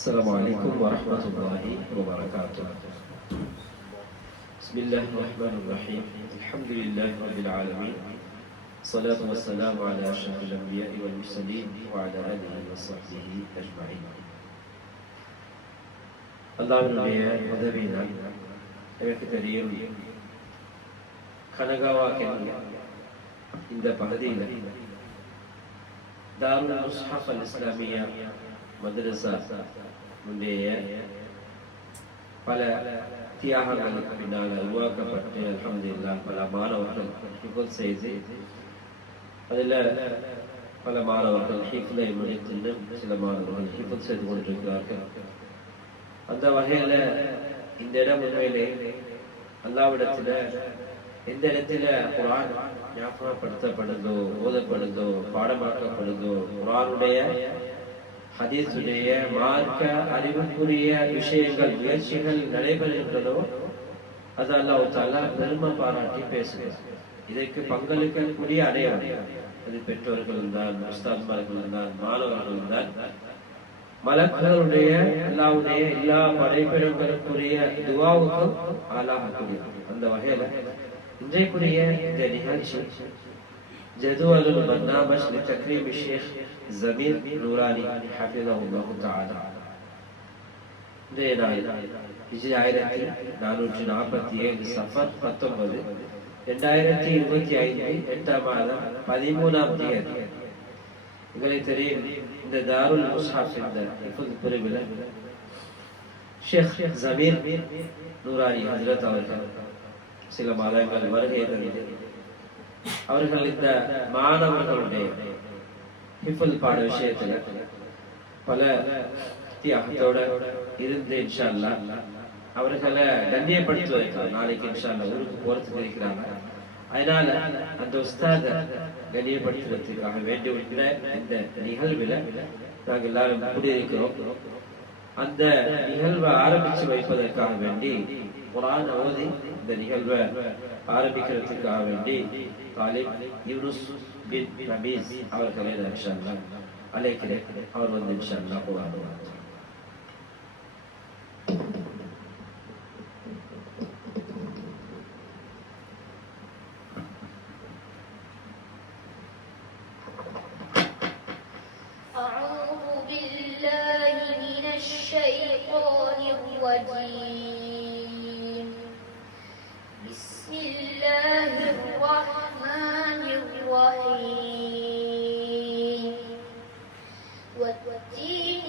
السلام عليكم ورحمة الله وبركاته. بسم الله الرحمن الرحيم. الحمد لله رب العالمين. الصلاة والسلام على أشرف الأنبياء والمرسلين وعلى آله وصحبه أجمعين. அல்லாஹ்வுடைய உதவியினால் எனக்கு தெரியும் கனகாவாக்கின் இந்த பகுதியில் தாருல் முஸ்ஹஃப் அல் இஸ்லாமியா மதரசா முந்தைய பல தியாகங்களுக்கு பின்னால் உருவாக்கப்பட்டு அல்ஹம்துலில்லாஹ் பல மாணவர்கள் ஹிஃப்ஸ் செய்து அதில் பல மாணவர்கள் ஹிஃப்லை முடித்து சில மாணவர்கள் ஹிஃப்ஸ் செய்து கொண்டிருக்கிறார்கள். அந்த வகையில் இந்த இடம் உண்மையிலே அல்லாஹ்விடத்தில் எந்த இடத்துல குர்ஆன் ஞாபகப்படுத்தப்படுதோ, ஓதப்படுதோ, பாடமாக்கப்படுதோ, குர்ஆனுடைய ஹதீஸுடைய மார்க்க அறிவுக்குரிய விஷயங்கள் முயற்சிகள் நடைபெறுகின்றதோ அது அல்லாஹ் தஆலா பெருமை பாராட்டி பேசுகிறார். இதற்கு பங்களிக்கக்கூடிய அடையாளம் அது பெற்றோர்கள் தான், உஸ்தாத்மார்கள் தான், மாணவர்கள் தான், மலக்குகளுடைய அல்லாஹ்வுடைய எல்லா படைப்பிடங்களுக்குரிய துஆவுக்கும் ஆளாகக்கூடிய அந்த வகையில இன்றைக்குரிய இந்த நிகழ்ச்சி ஜதுவலுல் பர்னாமஜ் لتكريم الشيخ زمير نوراني حفظه الله تعالى. இன்றைய நாள் ஹிஜ்ரி 1447 சஃபர் 19 2025 8ஆம் மாதம் 13ஆம் தேதி. உங்களுக்கு தெரியும் இந்த தாருல் முஸ்ஹஃப் இந்த ஹிஃப்ஸ் பிரிவில் ஷேக் ஜமீர் நூரானி ஹஜ்ரத் அவர்கள் சில மாதங்கள் வருகை தந்து அவர்கள் இந்த மாணவர்களுடைய ஹிஃப்ஸ் பாட விஷயத்தில் பல தியாகத்தோட இருந்து இன்ஷா அல்லாஹ் அவர்களை கண்ணியப்படுத்துவதற்காக நாளைக்கு இன்ஷா அல்லாஹ் ஊருக்கு போறதுக்கு இருக்கிறாங்க. அதனால அந்த உஸ்தாத கண்ணியப்படுத்துவதற்காக வேண்டி இந்த நிகழ்வில் நாங்கள் எல்லாரும் கூடியிருக்கிறோம். அந்த நிகழ்வை ஆரம்பிச்சு வைப்பதற்காக வேண்டி குர்ஆன் ஓதி இந்த நிகழ்வை ஆரம்பிக்கிறதுக்காக வேண்டி தாலிப் யூனுஸ் பின் ரமீஸ் அவர்களை இன்ஷா அல்லாஹ் அழைக்கிறேன். அவர் வந்து இன்ஷா அல்லாஹ் குர்ஆன் ஓதுவார். بسم الله الرحمن الرحيم والتين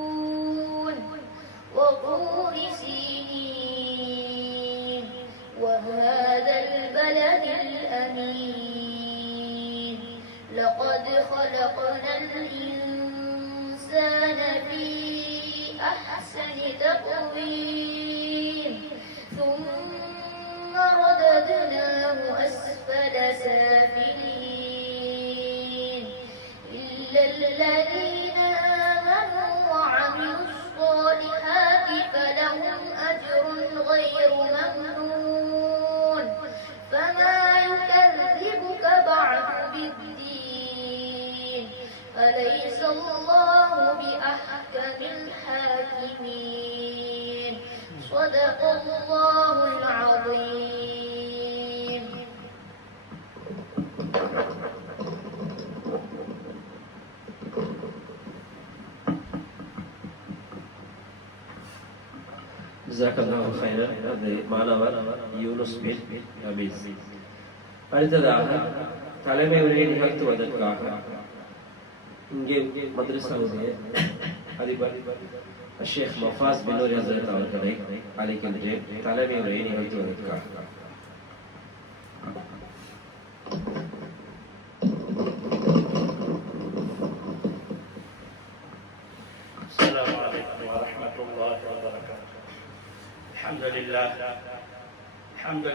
والزيتون وطور سينين وهذا البلد الأمين لقد خلقنا الإنسان في أحسن تقويم ثم رددناه أسفل سافلين إلا الذين آمنوا وعملوا الصالحات فلهم أجر غير ممنون فما يكذبك بعد بالدين أليس الله بأحكم الحاكمين صدق الله العظيم. ஜஸாக்கல்லாஹு கைரன். அது மாணவர் யூனுஸ் பின் ரமீஸ். அடுத்ததாக தலைமை உரையை நிகழ்த்துவதற்காக இங்கே மദ്രസவுடைய அதிபர் ஷேக் மஃபாஸ் பின் நூரி ஹஸரத் அவர்களை அழைக்கின்றேன் தலைமை உரையை நிகழ்த்துவதற்காக. السلام عليكم ورحمة الله وبركاته. الحمد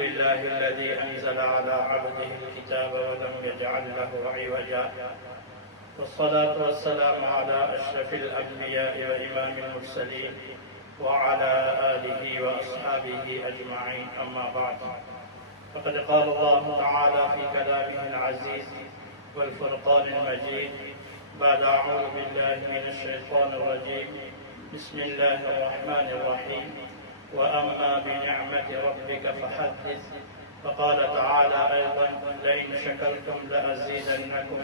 لله الذي أنزل على عبده الكتاب ولم يجعل له عوجا والصلاة والسلام على أشرف الأنبياء وإمام المرسلين وعلى آله وأصحابه أجمعين. أما بعد فقد قال الله تعالى في كلامه العزيز والفرقان المجيد بعد أعوذ بالله من الشيطان الرجيم بسم الله الرحمن الرحيم وأما بنعمة ربك فحدث وقال تعالى أيضا لئن شكرتم لأزيدنكم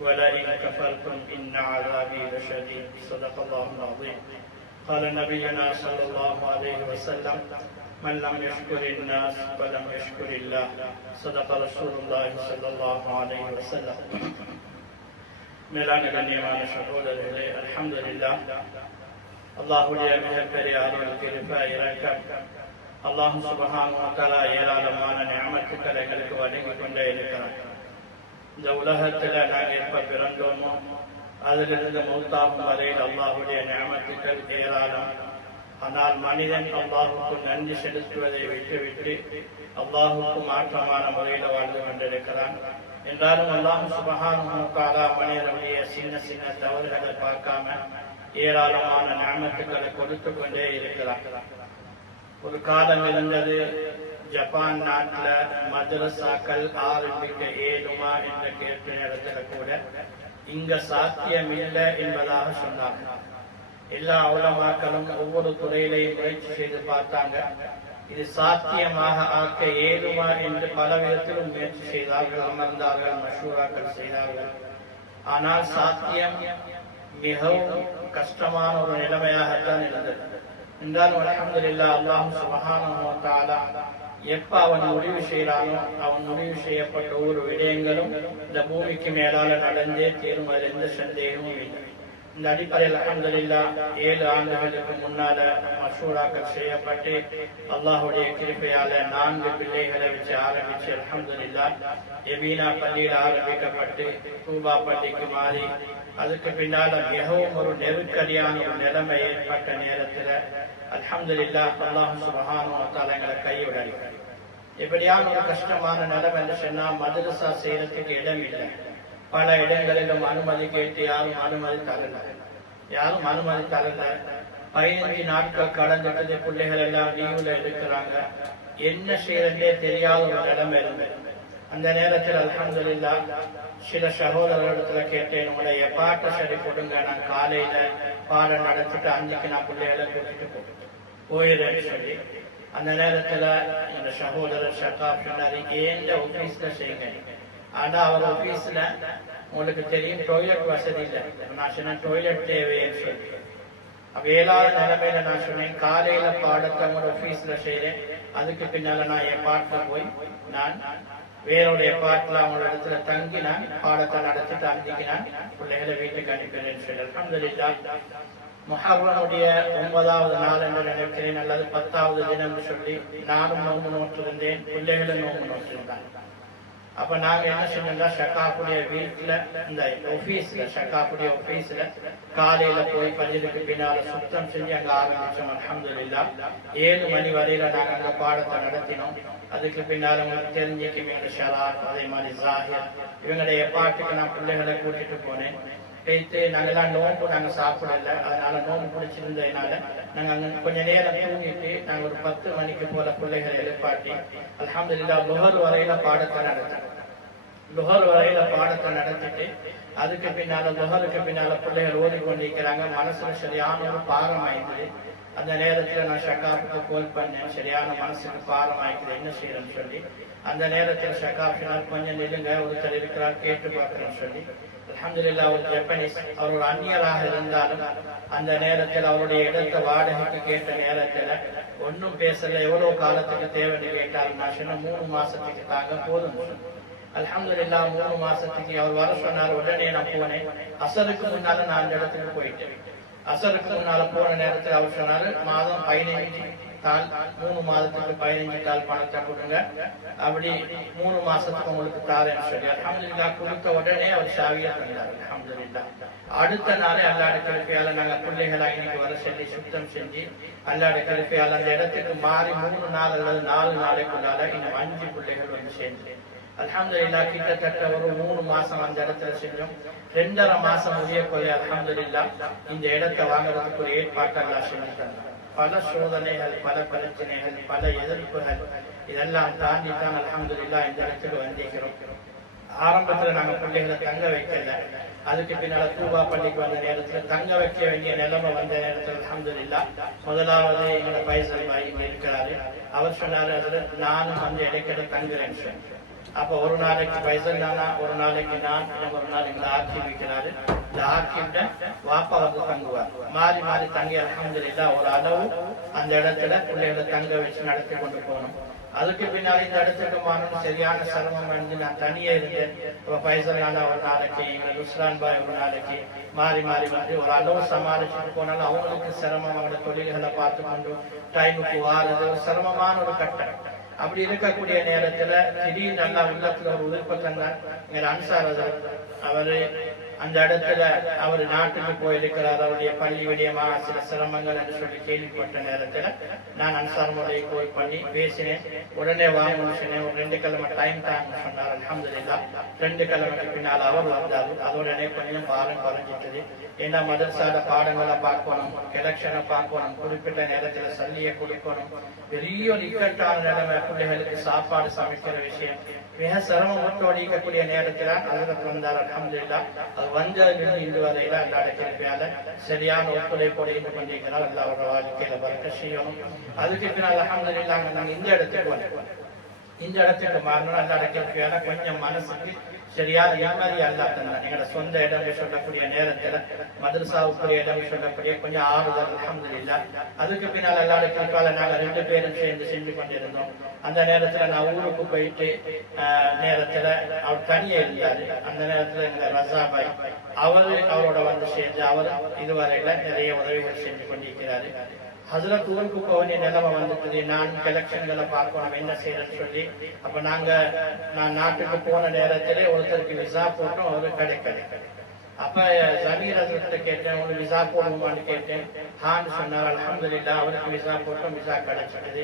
ولئن كفرتم إن عذابي لشديد صدق الله العظيم قال نبينا صلى الله عليه وسلم من لم يشكر الناس فلم يشكر الله صدق رسول الله صلى الله عليه وسلم மேலான கண்ணியமான சகோதரர்களே, அல்ஹம்துலில்லாஹ், அல்லாஹ்வுடைய மிகப்பெரிய அருள் கிருபை இரக்கம், அல்லாஹ் சுப்ஹானஹு வ தஆலா ஏராளமான நிஅமத்துக்களை எங்களுக்கு வழங்கிக் கொண்டே இருக்கிறார். இந்த உலகத்தில் நாங்கள் எப்ப பிறந்தோமோ அதிலிருந்து மௌத்தாகும் வரையில் அல்லாஹ்வுடைய நிஅமத்துக்கள் ஏராளம். ஆனால் மனிதன் அல்லாஹுக்கு நன்றி செலுத்துவதை விட்டுவிட்டு அல்லாஹுக்கு மாற்றமான முறையில் வாழ்ந்து கொண்டிருக்கிறான். என்றாலும் அல்லாஹ் சுப்ஹானஹு வ தஆலா மனிதனுடைய சின்ன சின்ன தவறுகளை பார்க்காம ஏராளமான நிஅமத்துக்களை கொடுத்து கொண்டே இருக்கிறார். ஒரு காலம் இருந்தது, ஜப்பான் நாட்டில் மதரசாக்கள் ஆரம்பிக்க ஏழுமா என்ற கேட்பு நேரத்துல கூட இங்க சாத்தியம் இல்லை என்பதாக சொன்னாங்க. எல்லா உலமாக்களும் ஒவ்வொரு துறையிலையும் முயற்சி செய்து பார்த்தாங்க. இது சாத்தியமாக ஆக்க ஏழுமா என்று பல விதத்திலும் முயற்சி செய்தார்கள், அமர்ந்தார்கள், மஷூராக்கள் செய்தார்கள். ஆனால் சாத்தியம் மிகவும் கஷ்டமான ஒரு நிலைமையாகத்தான் இருந்தது. என்றாலும் அல்ஹம்துலில்லாஹ், அல்லாஹ் சுப்ஹானஹு வ தஆலா எப்ப அவன் முடிவு செய்யறானோ அவன் முடிவு செய்யப்பட்ட ஒவ்வொரு விடயங்களும் இந்த பூமிக்கு மேலால நடந்தே தீரும், அதில் எந்த சந்தேகமும் இல்லை. இந்த அடிப்படையில் அல்ஹம்துலில்லாஹ் 7 ஆண்டுகளுக்கு முன்னால மஷூராக்கள் செய்யப்பட்டு அல்லாஹ்வுடைய கிருபையால 4 பிள்ளைகளை வச்சு ஆரம்பிச்சு அல்ஹம்துலில்லாஹ் எபீனா பள்ளியில் ஆரம்பிக்கப்பட்டு தூபா பள்ளிக்கு மாறி அதுக்கு பின்னால மிகவும் ஒரு நெருக்கடியான ஒரு நிலைமை ஏற்பட்ட நேரத்துல அல்ஹம்துலில்லாஹ் அல்லாஹ் சுப்ஹானஹு வ தஆலா எங்களை கைவிடலை. எப்படியான ஒரு கஷ்டமான நிலைமை என்று சொன்னா மதரசா செய்யறதுக்கு இடம் இல்லை. பல இடங்களிலும் அனுமதி கேட்டு யாரும் அனுமதி தரல. 15 நாட்கள் கடந்துட்டது, பிள்ளைகள் எல்லாம் லீவுல இருக்கிறாங்க. என்ன செய்யறதே தெரியாத ஒரு நிலைமை இருந்தது. அந்த நேரத்தில் அல்ஹம்துலில்லாஹ் சில சகோதரர்களிடத்துல கேட்டேன், உங்களுடைய பாட்டை சரி கொடுங்க, நான் காலையில பாடம் நடத்திட்டு அன்னைக்கு நான் பிள்ளைகளை கூட்டிட்டு போயிடுறேன்னு சொல்லி அந்த நேரத்துல இந்த சகோதரர் ஷக்காப் சொன்னாரு, ஏன் ஆபீஸ்ல செய்யுங்க. ஆனா அவர் ஆபீஸ்ல உங்களுக்கு தெரியும் டாய்லெட் வசதி இல்லை. நான் சொன்னேன் டாய்லெட் தேவைன்னு சொல்லி. அப்ப 7வது நிலைமையில நான் சொன்னேன், காலையில பாடத்தை உங்களோட ஆபீஸ்ல செய்யறேன், அதுக்கு பின்னால நான் என் பாட்டுல போய் நான் வேறோடைய பாட்டுல அவங்களோட இடத்துல தங்கி நான் பாடத்தை நடத்திட்டு அன்னைக்கு நான் பிள்ளைகளை வீட்டுக்கு அனுப்பினேன்னு சொல்லி அல்ஹம்துலில்லாஹ் முஹர்ரமுடைய 9வது நாள் என்று நினைக்கிறேன், அல்லது 10வது தினம் சொல்லி நானும் நோம்பு நோற்றிருந்தேன், பிள்ளைகளும் நோம்பு நோற்றிருந்தாங்க. அப்ப நாங்க என்ன சொன்னோம்னா ஷக்காப்புடைய வீட்டுல இந்த ஆபீஸ்ல ஷக்காப்புடைய ஆபீஸ்ல காலையில போய் பள்ளிக்கு பின்னால சுத்தம் செஞ்சு அங்க ஆரம்பிச்சோம். அல்ஹம்துலில்லாஹ் 7 மணி வரையில நாங்க அங்க பாடத்தை நடத்தினோம். அதுக்கு பின்னால உங்களுக்கு தெரிஞ்சுக்குமே ஷராத், அதே மாதிரி ஜாஹிர், இவங்களுடைய பாட்டுக்கு நான் பிள்ளைகளை கூட்டிட்டு போனேன். போயிட்டு நாங்கெல்லாம் நோம்பு நாங்க சாப்பிடல, அதனால நோம்பு பிடிச்சிருந்ததுனால நாங்க அங்க கொஞ்ச நேரம் தூங்கிட்டு நாங்க ஒரு 10 மணிக்கு போல பிள்ளைகளை எழுப்பாட்டி அல்ஹம்துலில்லாஹ் லுஹர் வரையில பாடத்தை நடத்திட்டு அதுக்கு பின்னால லுஹருக்கு பின்னால பிள்ளைகள் ஓடிக்கொண்டிருக்கிறாங்க. மனசுல சரியான ஒரு பாரம் ஆயிடுது. அந்த நேரத்துல நான் ஷக்காப்புக்கு கால் பண்ணேன், சரியான மனசுக்கு பாரம் ஆயிடுது, என்ன செய்யறேன்னு சொல்லி. அந்த நேரத்துல ஷக்காப்பினால் கொஞ்சம் நில்லுங்க, ஒருத்தர் இருக்கிறார் கேட்டு பார்க்கிறேன்னு சொல்லி அல்ஹம்துலில்லாஹ் ஒரு ஜப்பனீஸ், அவர் ஒரு அந்நியராக இருந்தாலும் அந்த நேரத்தில் அவருடைய இடத்தை வாடகைக்கு கேட்ட நேரத்துல ஒன்னும் பேசல. எவ்வளவு காலத்துக்கு தேவைன்னு கேட்டாலும் நான் சொன்ன 3 மாசத்துக்கு தாங்க போதும். அல்ஹம்துலில்லாஹ் 3 மாசத்துக்கு அவர் வர சொன்னார். உடனே நான் போனேன். அசருக்கு முன்னால நான் அந்த இடத்துக்கு போயிட்டேன். அசருக்கு முன்னால போன நேரத்தில் அவர் சொன்னாரு, மாதம் 15 தாள் 3 மாதத்துக்கு 15 தாள் பணத்தை கொடுங்க, அப்படி 3 மாசத்துக்கு உங்களுக்கு தாரேன்னு சொல்லி அல்ஹம்துலில்லாஹ் கொடுத்த உடனே அவர் சாவியை தந்தார். அல்ஹம்துலில்லாஹ் அடுத்த நாளே அல்லாஹ்வுடைய கிருபையால நாங்க பிள்ளைகளா இன்னைக்கு வர சொல்லி சுத்தம் செஞ்சு அல்லாஹ்வுடைய கிருபையால அந்த இடத்துக்கு மாறி 3 நாள் அல்லது 4 நாளைக்குள்ளால இன்னும் 5 பிள்ளைகள் வந்து சேர்ந்து அல்ஹம்துலில்லாஹ் கிட்டத்தட்ட ஒரு 3 மாசம் அந்த இடத்துல செஞ்சோம். 2.5 மாசம் முடிய கொள்ள அல்ஹம்துலில்லாஹ் இந்த இடத்தை வாங்குறதுக்கு ஒரு ஏற்பாட்டை அல்லாஹ் செஞ்சு தந்தார். பல சோதனைகள், பல பிரச்சனைகள், பல எதிர்ப்புகள், இதெல்லாம் தாண்டி தான் அல்ஹம்துலில்லாஹ் இந்த இடத்துக்கு வந்திருக்கிறோம். ஆரம்பத்தில் நாங்கள் பிள்ளைகளை தங்க வைக்கல. அதுக்கு பின்னால தூபா பள்ளிக்கு வந்த நேரத்தில் தங்க வைக்க வேண்டிய நிலைமை வந்த நேரத்தில் அல்ஹம்துலில்லாஹ் முதலாவது எங்களோட பைசல் பாய் இங்க இருக்கிறாரு. அவர் சொன்னாரு, அதுல நானும் அந்த இடைக்கிட தங்குறேன். அப்ப ஒரு நாளைக்கு பைசல் நானா, ஒரு நாளைக்கு நான், ஒரு நாள் எங்களை ஆக்கி வைக்கிறாரு. இந்த ஆக்கிட்ட வாப்பா வந்து தங்குவார். மாறி மாறி தங்கி அல்ஹம்துலில்லாஹ் ஒரு அளவு அந்த இடத்துல பிள்ளைகளை தங்க வச்சு நடத்தி கொண்டு போகணும். அதுக்கு பின்னாடி இந்த இடத்துக்கு மாறணும் சரியான சிரமம் வந்து நான் தனியே இருந்தேன். பைசல் நானா ஒரு நாளைக்கு, எங்களை ருஸ்லான் பாய் ஒரு நாளைக்கு, மாறி மாறி வந்து ஒரு அளவு சமாளிச்சுட்டு போனாலும் அவங்களுக்கு சிரமம். அவங்களோட தொழில்களை பார்த்து கொண்டு டைமுக்கு வாரது ஒரு சிரமமான ஒரு கட்டம். அப்படி இருக்கக்கூடிய நேரத்துல திடீர்னு நல்லா உள்ளத்துல ஒரு உதிர்ப்பக்கம் தான் எங்க அன்சார் அவரு அந்த இடத்துல அவர் நாட்டுக்கு போயிருக்கிறார். அவருடைய பள்ளி விடயமாக சில சிரமங்கள் என்று சொல்லி கேள்விப்பட்ட நேரத்துல நான் அன்சார் முறையை போய் பண்ணி பேசினேன். உடனே வாங்கன்னு சொன்னேன். ஒரு 2 கிழமை டைம் தான் சொன்னார். அல்ஹம்துலில்லாஹ் 2 கிழமைக்கு பின்னால் அவர் வந்தார். அதோடனே கொஞ்சம் பாரம் குறைஞ்சிட்டது. ஏன்னா மதரசால பாடங்களை பார்க்கணும், எலெக்ஷனை பார்க்கணும், குறிப்பிட்ட நேரத்துல சல்லியை கொடுக்கணும். பெரிய ஒரு இக்கட்டான நிலைமை. பிள்ளைகளுக்கு சாப்பாடு சமைக்கிற விஷயம் மிக சிரமத்தோடு இருக்கக்கூடிய நேரத்தில் அதற்கு வந்தார். அல்ஹம்துலில்லாஹ் அது வந்ததிலிருந்து இன்று வரையில அல்லாஹ் கிருபையால சரியான ஒத்துழைப்போடு இருந்து கொண்டிருக்கிறார். அல்லாஹ் அவரோட வாழ்க்கையில பரக்கத் செய்யணும். அதுக்கு பின்னால் அல்ஹம்துலில்லாஹ் நாங்கள் இந்த இடத்துக்கு வந்தோம். இந்த இடத்துக்கு மாறணும். அல்லாஹ் கிருபையால கொஞ்சம் மனசுக்கு சரியான நிம்மதி அல்லாஹ் தந்தார். எங்களோட சொந்த இடம் சொல்லக்கூடிய நேரத்துல மதரசாவுக்குரிய இடம் சொல்லக்கூடிய கொஞ்சம் ஆறுதல் அல்ஹம்துலில்லாஹ். அதுக்கு பின்னால் அல்லாஹ் கிருபையால நாங்கள் 2 பேரும் சேர்ந்து செஞ்சு கொண்டிருந்தோம். அந்த நேரத்துல நான் ஊருக்கு போயிட்டு நேரத்துல அவர் தனியே இருந்தாரு. அந்த நேரத்துல எங்க ரசாபாய் அவரோட வந்து சேர்ந்து அவர் இதுவரையில நிறைய உதவிகள் செஞ்சு கொண்டிருக்கிறாரு. ஹசரத் ஊருக்கு போக வேண்டிய நிலைமை வந்துட்டு நான் எலெக்ஷன்களை பார்க்கணும் என்ன செய்யறேன்னு சொல்லி. அப்ப நான் நாட்டுக்கு போன நேரத்திலே ஒருத்தருக்கு விசா போட்டோம், அவரு கிடைக்கல. அப்ப ஜமீர் ஹசரத்தை கேட்டேன், உங்களுக்கு விசா போடுவோமான்னு கேட்டேன். ஹான்னு சொன்னார். அல்ஹம்துலில்லாஹ் அவருக்கு விசா போட்டோம், விசா கிடைச்சது.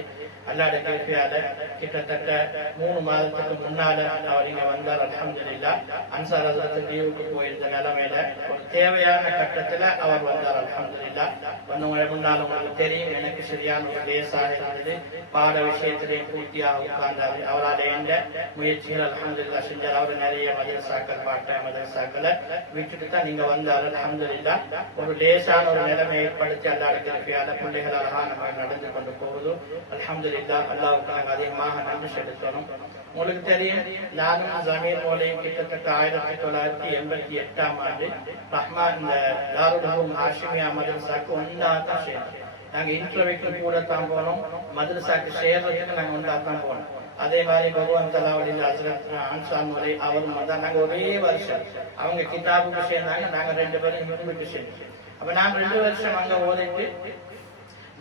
அல்லாஹ் கிருபையால கிட்டத்தட்ட 3 மாதத்துக்கு முன்னால அவர் இங்க வந்தார். அல்ஹம்துலில்லாஹ் அன்சார் ஹசரத் லீவுக்கு போயிருந்த நிலைமையில ஒரு தேவையான கட்டத்துல அவர் வந்தார். அல்ஹம்துலில்லாஹ் வந்தவங்க முன்னால உங்களுக்கு தெரியும், எனக்கு சரியான ஒரு லேசாக இருந்தது. பாட விஷயத்திலேயே பூர்த்தியாக உட்கார்ந்தாரு. அவரால் எந்த முயற்சிகள் அல்ஹம்துலில்லாஹ் செஞ்சார். அவர் நிறைய மதரசாக்கள் பாட்ட மதரசாக்களை விட்டுட்டு தான் நீங்க வந்தாரு. அல்ஹம்துலில்லாஹ் ஒரு லேசான ஒரு நிலைமை ஏற்படுத்தி அல்லாஹ் கிருபையால பிள்ளைகள் அழகாக நடந்து கொண்டு போகுது. அல்ஹம்துலில்லாஹ் அல்லாஹ்வுக்கு நாங்கள் அதிகமாக நன்றி செலுத்தணும். உங்களுக்கு தெரியும், நானும் ஜமீர் மௌலையும் கிட்டத்தட்ட 1988ஆம் ஆண்டு ரஹ்மான் இந்த தாருல் உலூம் ஹாஷிமியா மதரசாக்கு ஒன்றாதான் சேர்ந்தோம். நாங்க இன்டர்வியூக்கு கூட தான் போனோம், மதரசாக்கு சேர்றதுக்கு நாங்க ஒன்றாதான் போனோம். அதே மாதிரி பகவான் தலாவலில் ஹசரத் அன்சார் மௌலை அவரும் வந்தார். நாங்க ஒரே வருஷம் அவங்க கிதாபுக்கு சேர்ந்தாங்க, நாங்க 2 பேரும் ஹிப்னுக்கு சேர்ந்தோம். அப்ப நான் 2 வருஷம் அங்க ஓதிட்டு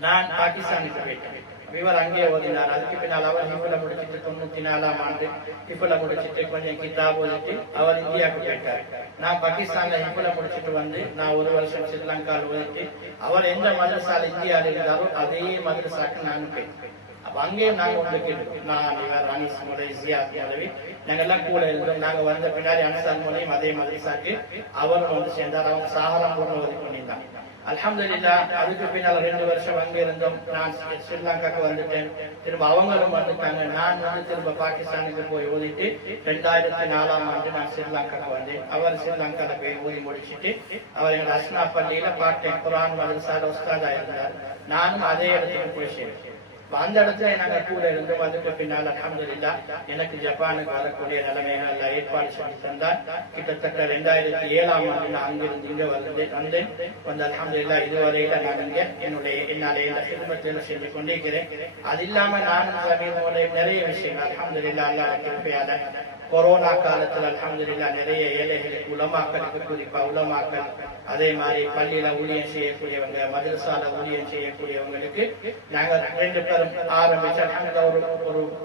நான் பாகிஸ்தானுக்கு போயிட்டேன். இவர் அங்கே ஓதினார். அதுக்கு பின்னால் அவர் ஹிப்ல முடிச்சிட்டு 94ஆம் ஆண்டு ஹிப்ல முடிச்சிட்டு கொஞ்சம் கிதாப் ஓதிட்டு அவர் இந்தியாவுக்கு போயிட்டார். நான் பாகிஸ்தான்ல ஹிப்ல முடிச்சிட்டு வந்து நான் 1 வருஷம் ஸ்ரீலங்காவில் ஓதிட்டு அவர் எந்த மதரசால இந்தியாவில் இருந்தாரோ அதே மதரசாக்கு நானும் போயிட்டேன். அப்ப அங்கேயும் நாங்க உங்களுக்கு நான் அனீஸ் மௌலை ஜியாத் மௌலவி நாங்க எல்லாம் கூட இருந்தோம். நாங்க வந்த பின்னாடி அன்சார் மௌலையும் அதே மதரசாக்கு அவரும் வந்து சேர்ந்தார். அவங்க சாகராம்பூர்ல ஓதி கொண்டிருந்தாங்க. அல்ஹம்துலில்லாஹ் அதுக்கு பின்னால் 2 வருஷம் அங்கே இருந்தோம். நான் ஸ்ரீலங்காக்கு வந்துட்டேன். திரும்ப அவங்களும் வந்துட்டாங்க. நான் வந்து திரும்ப பாகிஸ்தானுக்கு போய் ஓதிட்டு 2004ஆம் ஆண்டு நான் ஸ்ரீலங்காக்கு வந்தேன். அவர் ஸ்ரீலங்கால போய் ஓதி முடிச்சுட்டு அவர் எங்க அஸ்னா பள்ளியில பாட்டேன் குர்ஆன் மதரசால உஸ்தாதா இருந்தார். நானும் அதே இடத்துக்கு போய் சேர்ந்தேன். அந்த இடத்துல நாங்க கூட இருந்தோம். அதுக்கு பின்னால் அல்ஹம்துலில்லாஹ் எனக்கு ஜப்பானுக்கு வரக்கூடிய நிலைமைகள் ஏற்பாடு பண்ணி தந்தார். கிட்டத்தட்ட 2007ஆம் ஆண்டு நான் அங்கிருந்து இங்க வந்தேன். அல்ஹம்துலில்லாஹ் இதுவரையில நான் இங்க என்னாலே ஹிதமத்தில் செஞ்சு கொண்டிருக்கிறேன். அது இல்லாம நான் நிறைய விஷயங்கள் அல்ஹம்துலில்லாஹ் அல்லாஹ் கிருபையால கொரோனா காலத்துல அல்ஹம்துலில்லாஹ் நிறைய ஏழைகளுக்கு உலமாக்களுக்கு, குறிப்பா உலமாக்கள், அதே மாதிரி பள்ளியில ஊழியம் செய்யக்கூடியவங்க, மதரசால ஊழியம் செய்யக்கூடியவங்களுக்கு நாங்க 2 பேரும் ஆரம்பிச்சு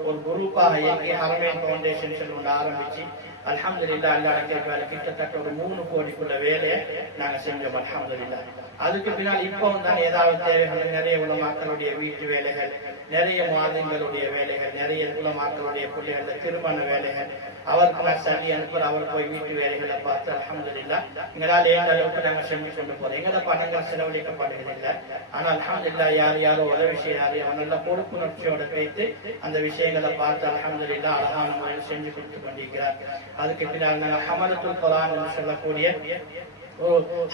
ஒரு குரூப்பாக இயக்கி ஹரமைன் ஃபவுண்டேஷன் ஒன்று ஆரம்பிச்சு அல்ஹம்துலில்லாஹ் அல்லாஹ் கிருபையால கிட்டத்தட்ட ஒரு 3 கோடிக்குள்ள வேலையை நாங்க செஞ்சோம். அல்ஹம்துலில்லாஹ் அதுக்கு பின்னால் இப்போ தான் ஏதாவது தேவைகள் நிறைய உலமாக்களுடைய வீட்டு வேலைகள், நிறைய மாதிரிகளுடைய வேலைகள், நிறைய உலமாக்களுடைய பிள்ளைகள திருமண வேலைகள், அவருக்கு சளி அனுப்புற அவர் போய் வீட்டு வேலைகளை பார்த்து அல்ஹம்துலில்லாஹ் எங்களால் ஏந்த அளவுக்கு நாங்கள் செஞ்சு கொண்டு போறோம். எங்களோட பணங்கள் செலவழிக்கப்படுகிறதில்லை. ஆனால் அல்ஹம்துலில்லாஹ் யாரோ உதவி செய்யாரு அவன் நல்ல பொறுப்புணர்ச்சியோட பேசி அந்த விஷயங்களை பார்த்து அல்ஹம்துலில்லாஹ் அழகான முறையில் செஞ்சு கொடுத்து கொண்டிருக்கிறார். அதுக்கு பின்னால் நாங்கள் ஹமலத்துல் குர்ஆன் என்று சொல்லக்கூடிய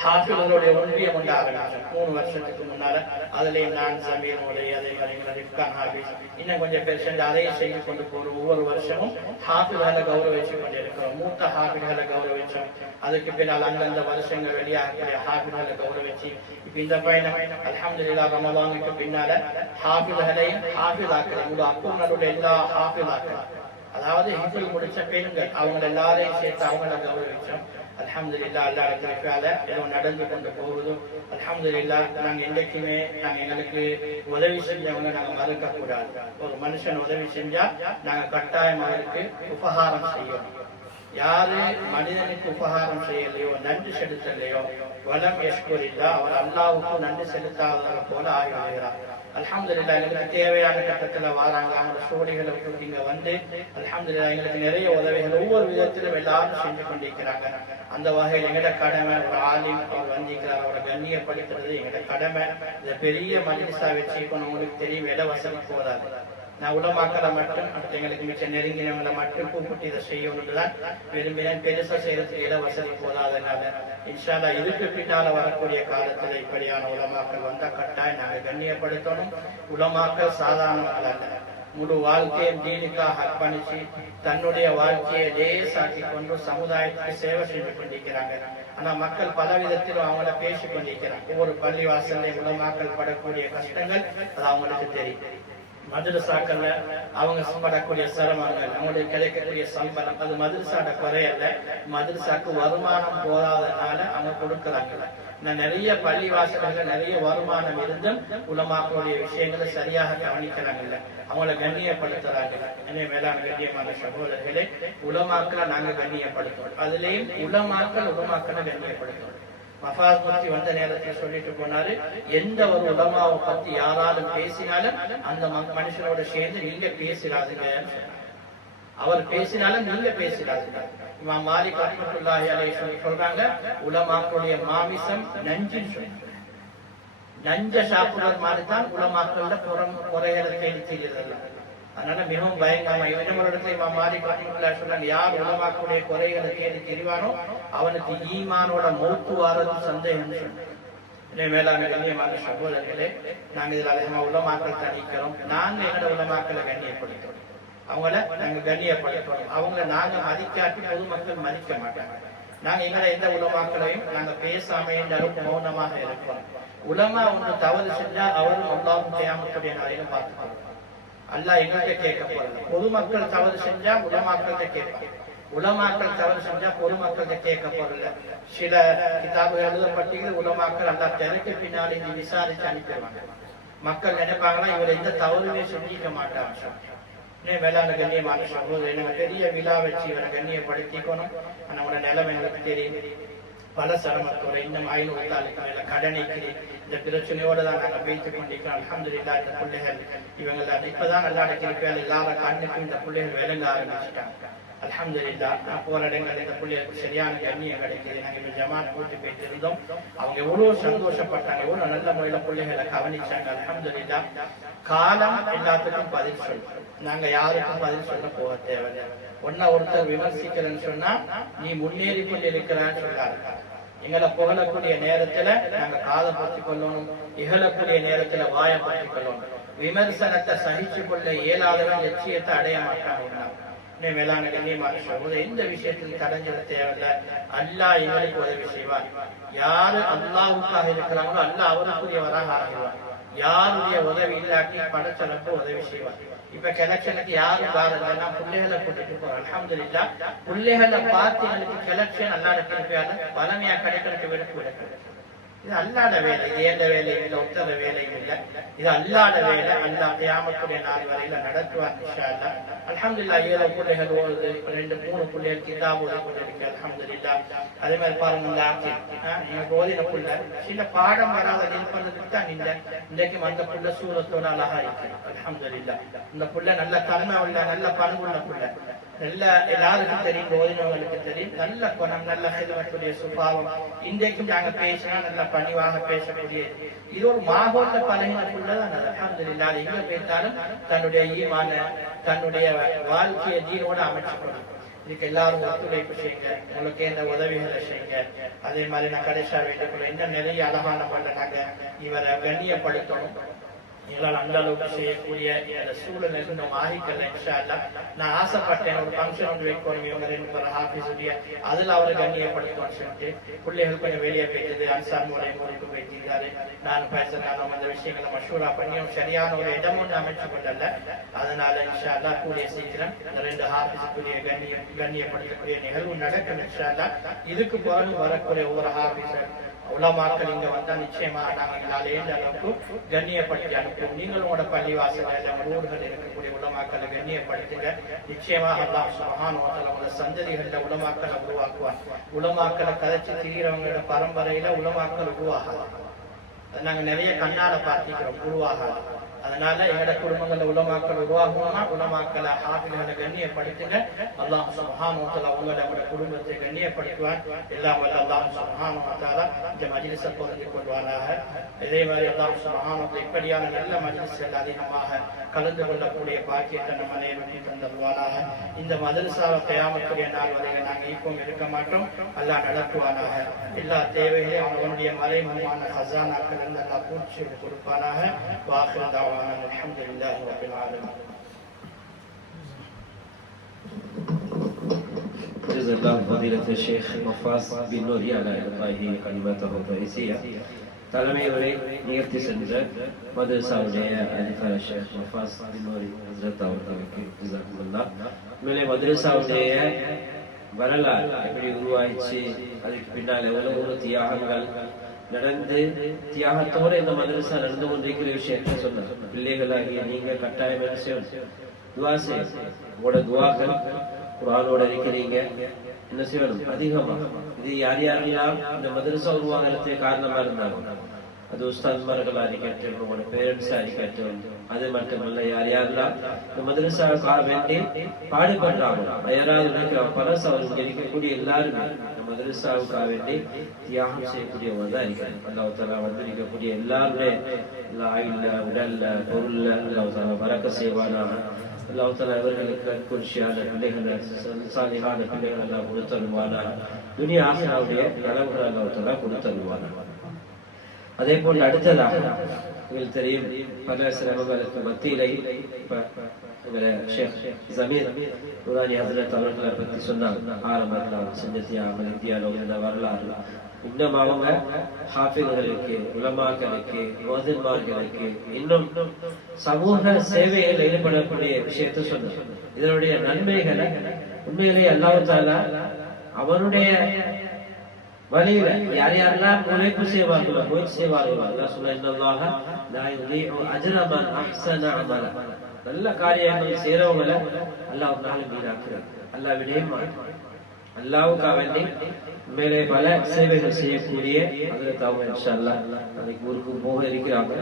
ஹாஃபிகளுடைய ஒன்றியம் கொண்டு ஆரம்பிச்சோம் 3 வருஷத்துக்கு முன்னால. அதுலயும் நான் சமீர் மோலை, அதே மாதிரி ரிப்கான் ஹாஃபிஸ், இன்னும் கொஞ்சம் பேர் சென்று அதையும் செய்து கொண்டு போறோம். ஒவ்வொரு வருஷமும் ஹாஃபில்களை கௌரவிச்சு கொண்டிருக்கிறோம். மூத்த ஹாஃபில்களை கௌரவிச்சோம். அதுக்கு பின்னால் அந்தந்த வருஷங்கள் வெளியாகக்கூடிய ஹாஃபில்களை கௌரவிச்சு இப்ப இந்த பயணம் அல்ஹம்துலில்லாஹ் ரமலானுக்கு பின்னால ஹாஃபில்களையும் ஹாஃபிலாக்களையும் அக்குங்களுடைய எல்லா ஹாஃபிலாக்கள், அதாவது ஹிஃபுல் முடிச்ச பெண்கள், அவங்க எல்லாரையும் சேர்த்து அவங்கள கௌரவிச்சோம். அல்ஹம்துலில்லாஹ் அல்லாஹ் கிருபையால ஏதோ நடந்து கொண்டு போகுதும். அல்ஹம்துலில்லாஹ் நாங்க என்றைக்குமே எங்களுக்கு உதவி செஞ்சவங்க நாங்க மறுக்க கூடாது. ஒரு மனுஷன் உதவி செஞ்சா நாங்க கட்டாயம் அவருக்கு உபகாரம் செய்யணும். யாரு மனிதனுக்கு உபகாரம் செய்யலையோ, நன்றி செலுத்தலையோ, வலம் யஷ்குரில்லா, அவர் அல்லாஹ்வுக்கு நன்றி செலுத்தாதவரை போல ஆகிவிடுகிறார். அல்ஹம்துலில்லாஹ் எங்களுக்கு தேவையான கட்டத்துல வாராங்க, அவங்க சோடிகளை விட்டு இங்க வந்து அல்ஹம்துலில்லாஹ் எங்களுக்கு நிறைய உதவிகள் ஒவ்வொரு விதத்திலும் எல்லாரும் செஞ்சு கொண்டிருக்கிறாங்க. அந்த வகையில் எங்கட கடமை, ஒரு ஆலிம் அவர் வந்திருக்கிறார், அவரை கண்ணியப்படுத்துறது எங்கட கடமை. இந்த பெரிய மஜ்லிஸா வச்சுக்கணும், உங்களுக்கு தெரியும் இட வசதி போதாது. நான் உலமாக்களை மட்டும் அடுத்து எங்களுக்கு மிச்ச நெருங்கினவங்களை மட்டும் கூப்பிட்டு இதை செய்யணும்னுதான் விரும்பினேன். பெருசா செய்யறதுக்கு இட வசதி போதாதனால இன்ஷா அல்லாஹ் இதுக்கு பின்னால வரக்கூடிய காலத்துல இப்படியான உலமாக்கள் வந்தா கட்டாயம் நாங்க கண்ணியப்படுத்தணும். உலமாக்கள் சாதாரணங்கள் அல்ல, முழு வாழ்க்கையை தீனுக்காக அர்ப்பணிச்சு தன்னுடைய வாழ்க்கையை லேசாக்கி கொண்டு சமுதாயத்துக்கு சேவை செஞ்சு கொண்டிருக்கிறாங்க. ஆனா மக்கள் பல விதத்திலும் அவங்கள பேசி கொண்டிருக்கிறாங்க. ஒவ்வொரு பள்ளி வாசல்ல உலமாக்கள் படக்கூடிய கஷ்டங்கள் அது அவங்களுக்கு தெரியும். மதரசாக்கள்ல அவங்க படக்கூடிய சிரமங்கள், அவங்களுக்கு கிடைக்கக்கூடிய சம்பளம், அது மதரசாட குறையல்ல, மதரசாக்கு வருமானம் போதாதனால அவங்க கொடுக்கறாங்க. நிறைய பள்ளி வாசல்கள் நிறைய வருமானம் இருந்தும் உலமாக்களுடைய விஷயங்களை சரியாக கவனிக்கிறாங்கல்ல, அவங்களை கண்ணியப்படுத்துறாங்க. எனவே மேலான கண்ணியமான சகோதரர்களே, உலமாக்களை நாங்க கண்ணியப்படுத்துவோம். அதுலயும் உலமாக்களை கண்ணியப்படுத்துவோம். மஃபாஸ் முஃப்தி வந்த நேரத்தில் சொல்லிட்டு போனாரு, எந்த ஒரு உலமாவை பத்தி யாராலும் பேசினாலும் அந்த மனுஷனோட சேர்ந்து நீங்க பேசிடாதுங்க. அவர் பேசினாலும் நீங்க பேசிடாதுங்க. இமாம் மாலிக் ரஹ்மத்துல்லாஹி அலைஹி சொல்றாங்க, உலமாக்களுடைய மாமிசம் நஞ்சுன்னு சொல்றாங்க. நஞ்ச சாப்பிடுறது மாதிரி தான் உலமாக்களோட குறைகளை தேடி. அதனால மிகவும் பயங்கரமா இடத்துல இமாம் மாலிக் ரஹ்மத்துல்லாஹி சொல்றாங்க, யார் உலமாக்களுடைய குறைகளை தேடி தெரிவானோ அவனுக்கு ஈமானோட மௌத்து வாரது சந்தேகம் சொன்னாங்க. மேலான கண்ணியமான சகோதரர்களே, நாங்க இதுல அதிகமா உலமாக்கள் தணிக்கிறோம். நாங்க எங்களோட உலமாக்களை கண்ணியப்படுத்துறோம், அவங்கள நாங்க கண்ணியப்படுத்துறோம். அவங்களை நாங்க மதிக்காட்டி பொதுமக்கள் மதிக்க மாட்டாங்க. நாங்க எங்களை எந்த உலமாக்களையும் நாங்க பேசாம என்ற அளவுக்கு மௌனமாக இருப்போம். உலமா ஒன்று தவறு செஞ்சா அவரும் அல்லாஹ்வும் கியாமத்துடைய நாளையில பார்த்துக்கணும். அல்லாஹ் எங்கள்கிட்ட கேட்க போறது. பொதுமக்கள் தவறு செஞ்சா உலமாக்கள்கிட்ட கேட்பாங்க, உலமாக்கள் தவறு செஞ்சா பொதுமக்கள்கிட்ட கேட்க போறதில்ல. சில கிதாபுகள் எழுதப்பட்டீங்க, உலமாக்கள் அல்லாஹ் திரைக்கு பின்னாடி விசாரிச்சு அனுப்பிடுவாங்க. மக்கள் நினைப்பாங்களா இவர் எந்த தவறுமே செஞ்சிக்க மாட்டாங்க. மேலான கண்ணியமான சகோதரர், பெரிய விழா வச்சு இவரை கண்ணியப்படுத்திக்கணும். நம்மளோட நிலைமை எங்களுக்கு தெரியும். பல சிரமத்தோட இன்னும் 500 தாளுக்கு மேல கடனைக்கு இந்த பிரச்சனையோட தான் நாங்க வைத்துக் கொண்டிருக்கிறோம். அல்ஹம்துலில்லாஹ் இந்த பிள்ளைகள் இவங்க இப்பதான் நல்லா அடைக்கிறப்ப எல்லார கண்ணுக்கும் இந்த பிள்ளைகள் விளங்க ஆரம்பிச்சுட்டாங்க. அல்ஹம்துலில்லாஹ் நான் போற இடங்கள் இந்த பிள்ளைகளுக்கு சரியான கண்ணியம் கிடைக்குது. நாங்க இப்ப ஜமாத் போட்டு போயிட்டு இருந்தோம். அவங்க எவ்வளவு சந்தோஷப்பட்டாங்க, எவ்வளவு நல்ல முறையில பிள்ளைகளை கவனிச்சாங்க. அல்ஹம்துலில்லாஹ் காலம் எல்லாத்துக்கும் பதில் சொல்றோம். நாங்க யாருக்கும் பதில் சொல்ல போக தேவையில்லை. ஒருத்தர் விமர்சிக்கிறேன்னு சொன்னா நீ முன்னேறி கொண்டு இருக்கிறான்னு சொல்றாரு. எங்களை புகழக்கூடிய நேரத்துல நாங்க காதை பற்றிக் கொள்ளணும், இகழக்கூடிய நேரத்துல வாயை பற்றிக் கொள்ளணும். விமர்சனத்தை சகிச்சு கொள்ள இயலாதவன் லட்சியத்தை அடைய மாட்டாங்க. மேலான கண்ணியமான சகோதரர், இந்த விஷயத்தில் தடைஞ்சிட தேவையில்லை. அல்லாஹ் எங்களுக்கு உதவி செய்வார். யாரு அல்லாஹ்வுக்காக இருக்கிறாங்களோ அல்லாஹ் அவருக்குரியவராக ஆகிடுவார். யாருடைய உதவி இல்லாட்டி படைச்சலப்பு உதவி செய்வார். இப்ப கலெக்ஷனுக்கு யாரும் பாருங்க, பிள்ளைகளை கூட்டிட்டு போறோம். அல்ஹம்துலில்லாஹ் பிள்ளைகளை பார்த்து எங்களுக்கு கலெக்ஷன் அல்லாட திருப்பியால பலமையா கிடைக்கிறதுக்கு விடக்கூடாது. இது அல்லாட வேலை, இது ஏந்த வேலை இல்லை, ஒத்தர வேலையும் இல்லை. இது அல்லாட வேலை. அல்லாஹ் கியாமத்துடைய நாள் வரையில நடத்துவார் இன்ஷா அல்லாஹ். அல்ஹம்துலில்லாஹ் 7 பிள்ளைகள் ஓடுது, 2-3 பிள்ளைகள் கிதாப் ஓதி கொண்டிருக்கு. அல்ஹம்துலில்லாஹ். அதே மாதிரி பாருங்க, எனக்கு ஓதின பிள்ளை சில பாடம் வராத நிற்பதற்கு தான் இன்றைக்கும் அந்த பிள்ளை சூரத்தோட அழகா இருக்கு. அல்ஹம்துலில்லாஹ். இந்த பிள்ளை நல்ல தன்மை உள்ள நல்ல பண்புள்ள பிள்ளை. நல்ல எல்லாருக்கும் தெரியும், ஓதினவங்களுக்கு தெரியும், நல்ல குணம், நல்ல ஹிதமத்துடைய சுபாவம். இன்றைக்கும் நாங்க பேசினா நல்ல பணிவாக பேசக்கூடிய இது ஒரு மாகோட்ட பழகினக்குள்ளதான். அல்ஹம்துலில்லாஹ். எங்க பேசினாலும் தன்னுடைய ஈமான, தன்னுடைய வாழ்க்கையை தீனோட அமைச்சுக்கணும். இதுக்கு எல்லாரும் ஒத்துழைப்பு செய்யுங்க, உங்களுக்கு எந்த உதவிகளை செய்யுங்க. அதே மாதிரி நான் கடைசியா வேண்டிய இன்னும் நிறைய அழகான பண்ண நாங்க இவரை கண்ணியப்படுத்தணும். எங்களால் அந்த அளவுக்கு செய்யக்கூடிய சூழல் இன்னும் ஆகிக்கல. இன்ஷா அல்லாஹ். நான் ஆசைப்பட்டேன் ஒரு ஃபங்க்ஷன் ஒன்று வைக்கணும், இவங்க 2 பேரும் ஹாஃபிஸுடைய, அதுல அவரை கண்ணியப்படுத்தணும்னு சொல்லிட்டு பிள்ளைகள் கொஞ்சம் வெளியே போயிட்டது. அன்சார் மூலைக்கு போயிட்டிருக்காரு. நான் பேசுறேன் அந்த விஷயங்களை மஷூரா பண்ணியும் சரியான ஒரு இடம் ஒன்று அமைச்சு கொள்ளல. அதனால இன்ஷா அல்லாஹ் கூடிய சீக்கிரம் இந்த 2 ஹாஃபிஸுக்குரிய கண்ணியப்படுத்தக்கூடிய நிகழ்வு நடக்கும் இன்ஷா அல்லாஹ். இதுக்கு பிறகு வரக்கூடிய ஒவ்வொரு ஹாஃபிஸர் உலமாக்கள் இங்க வந்தா நிச்சயமா நாங்கள் எங்களால் ஏந்த அளவுக்கு கண்ணியப்படுத்தி அனுப்புவோம். நீங்களும் உங்களோட பள்ளிவாசல் ஊர்கள் இருக்கக்கூடிய உலமாக்களை கண்ணியப்படுத்துங்க. நிச்சயமாக அல்லாஹ் சுப்ஹானஹு வ தஆலா உங்களோட சந்ததிகள்ல உலமாக்களை உருவாக்குவார். உலமாக்களை கதைச்சு திரிகிறவங்களோட பரம்பரையில உலமாக்கள் உருவாகாது. நாங்க நிறைய கண்ணால பார்த்திக்கிறோம், உருவாகாது. அதனால எங்கட குடும்பங்கள்ல உலமாக்கள் உருவாகணும்னா உலமாக்களை ஹாஃபில்களை கண்ணியப்படுத்துங்க. அல்லாஹ் சுப்ஹானஹு வ தஆலா உங்களோட குடும்பத்தை கண்ணியப்படுத்துவார். எல்லாம் வல்ல அல்லாஹ் சுப்ஹானஹு வ தஆலா இந்த மஜ்லிஸை பொருந்திக் கொள்வானாக. இதே மாதிரி அல்லாஹ் சுப்ஹானஹு வ தஆலா இப்படியான நல்ல மஜ்லிஸ்கள் அதிகமாக கலந்து கொள்ளக்கூடிய பாக்கியத்தை நம்ம அனைவருக்கும் தந்தருவானாக. இந்த மதரசாவை கியாமத்துடைய நாள் வரையில் நாங்கள் இப்பவும் இருக்க மாட்டோம். அல்லாஹ் நடத்துவானாக. எல்லா தேவைகளையும் அவனுடைய மறைமுகமான ஹஸானாக்கள் இருந்து அல்லாஹ் பூர்த்தி கொடுப்பானாக. வாஹிர் தாவா الحمد لله رب العالمين. جزا الله فضيلة الشيخ مفاز بن نوري على إلقائه كلماته الرئيسية. தலைமை உரை நிகழ்த்தி சென்ற மதரசாவுடைய அதிபர் ஷேக் மஃபாஸ் பின் நூரி ஹஸ்ரத் அவர்களுக்கு ஜஸாக்குமுல்லாஹ். உண்மையிலே மதரசாவுடைய வரலாறு எப்படி உருவாயிச்சு, அதுக்கு பின்னால் எவ்வளவு தியாகங்கள் நடந்து தியாகத்தோடு இந்த மதரசா நடந்து கொண்டிருக்கிற விஷயத்தை சொன்னார். பிள்ளைகளாகிய நீங்க கட்டாயம் என்ன செய்யணும்? துவா செய்யணும். உங்களோட துவாக்கள் குர்ஆனோட இருக்கிறீங்க, என்ன செய்யணும்? அதிகமா. இது யார் யாரெல்லாம் இந்த மதரசா உருவாகிறதுக்கு காரணமா இருந்தாங்க, அது உஸ்தாத்மார்களா இருக்கட்டும், உங்களோட பேரண்ட்ஸா இருக்கட்டும், அது மட்டுமல்ல யார் யாரெல்லாம் இந்த மதரசாவுக்காக வேண்டி பாடுபடுறாங்க, யாராவது நினைக்கிறாங்க, பலசா அவர்கள் இருக்கக்கூடிய எல்லாருமே மதரசாவுக்காக வேண்டி தியாகம் செய்யக்கூடியவங்க தான் இருக்கிறாங்க. அல்லாஹ் தஆலா இருக்கக்கூடிய எல்லாருமே ஆயுள்ல, உடல்ல, பொருள்ல அல்லாஹ் தஆலா பரக்கத் செய்வானாக. அல்லாஹ் தஆலா இவர்களுக்கு குர்ஷியான பிள்ளைகளை, சாலிஹான பிள்ளைகள் எல்லாம் கொடுத்தருவானாக. துனியா ஆখিরাவுடைய நலவுகள் அல்லாஹ் தஆலா கொடுத்தருவானாக. அதே போல் அடுத்ததாக உங்களுக்கு தெரியும், பல சிரமங்களுக்கு மத்தியிலே ஷேக் ஜமீர் நூரானி ஹஸ்ரத் அவர்களை பற்றி சொன்னாங்க. ஆரம்பத்தில் செஞ்ச தியாகம், இந்தியாவில் வரலாறு, இன்னும் அவங்க ஹாஃபில்களுக்கு, உலமாக்களுக்கு, மோதின்மார்களுக்கு, இன்னும் சமூக சேவைகள் ஈடுபடக்கூடிய விஷயத்தை சொன்னாங்க. இதனுடைய நன்மைகளை உண்மையிலேயே அல்லாஹ் தஆலா அவருடைய வழியில யார் யாரெல்லாம் உழைப்பு செய்வார்களோ, முயற்சி செய்வார்களோ, அல்லாஹ் சொல்ல இன்னல்லாஹ லா யுதீஉ அஜ்ர மன் அஹ்ஸன அமல. நல்ல காரியங்கள் செய்றவங்களை அல்லாஹ் நாளை வீணாக்குறார். அல்லாஹ் விடவே மாட்டான். அல்லாஹ்வுக்காக வேண்டி மேலே பல சேவைகள் செய்யக்கூடிய ஹஜ்ரத் அவங்க இன்ஷா அல்லாஹ் நாளைக்கு ஊருக்கு போக இருக்கிறாங்க.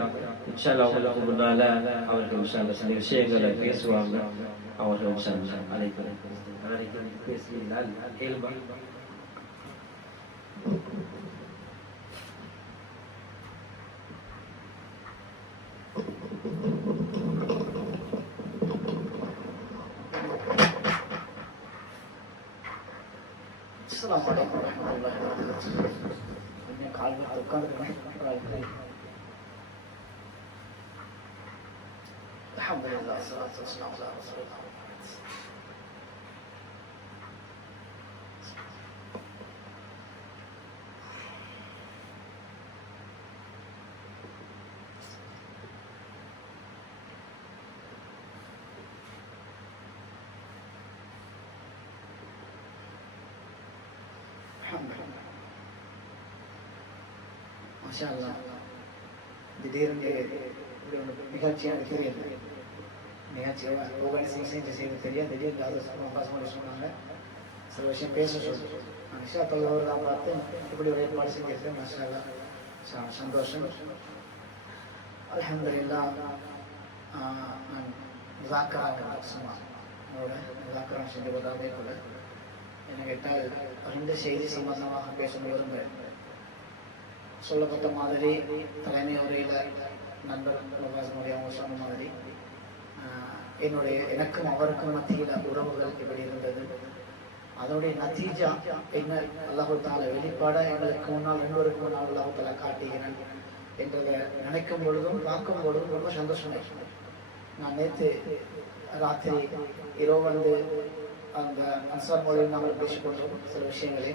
இன்ஷா அல்லாஹ் அவங்களுக்கு முன்னால அவர்கள் இன்ஷா அல்லாஹ் சில விஷயங்களை பேசுவாங்க. அவர்கள் இன்ஷா அல்லாஹ் நாளைக்கு பேசுவீங்களா? கேளுமா? السلام عليكم ورحمة الله وبركاته. الحمد لله والصلاة والسلام على رسول الله. Masya Allah, திடீர்னு நிகழ்ச்சியாக இருக்கிறது. நிகழ்ச்சியை ஆர்கனைசேஷன் செய்து திடீர்னு அது பாசமாக சொன்னாங்க. சில விஷயம் பேச சொல்லி நிஷா தொல்லவர் தான் பார்த்து இப்படி ஒரு ஏற்பாடு செஞ்சிருக்கேன். மசாலா சந்தோஷம். அல்ஹம்துலில்லாஹ். நான் முதாக்கரா சும்மா என்னோட முதாக்கரா செஞ்சு கொண்டாதே கூட என்ன கேட்டால் 2 செய்தி சம்பந்தமாக பேச விரும்புகிறேன். சொல்லப்பட்ட மாதிரி தலைமை உரையில் நண்பர் அவங்க சொன்ன மாதிரி எனக்கும் அவருக்கும் மத்தியில் உறவுகள் இப்படி இருந்தது. அதோடைய நத்தீஜா என்ன அல்லாஹு தாலா வெளிப்பாட எங்களுக்கு முன்னால் 2 வருக்கு முன்னால் அல்லாஹு தாலா காட்டுகிறேன் என்றதை நினைக்கும் பொழுதும் பார்க்கும் பொழுதும் ரொம்ப சந்தோஷமாயிடுச்சு. நான் நேற்று ராத்திரி இரவு வந்து அந்த அன்சார் மொழியில் நாங்கள் பேசிக்கொண்டோம் சில விஷயங்களை.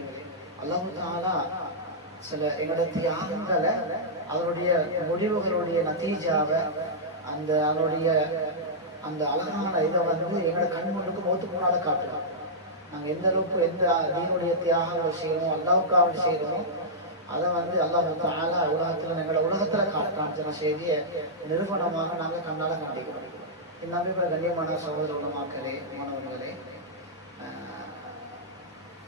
அல்லாஹு தாலா சில எங்களோட தியாகங்களை அதனுடைய முடிவுகளுடைய நத்தீஜாவை அதனுடைய அந்த அழகான இதை வந்து எங்களோட கண் முன்னுக்கு மௌத்துக்கு முன்னால காட்டலாம். நாங்கள் எந்த அளவுக்கு எந்த தீனுடைய தியாகங்கள் செய்யணும் அல்லாவுக்காக செய்யறோமோ அதை வந்து அல்லாஹ் தாலா உலகத்தில் எங்களை உலகத்தில் காட்டுற செய்தியை நிறுவனமாக நாங்கள் கண்ணால் கண்டிக்கிறோம். எல்லாமே கண்ணியமான சகோதர உலமாக்களே மாணவர்களே,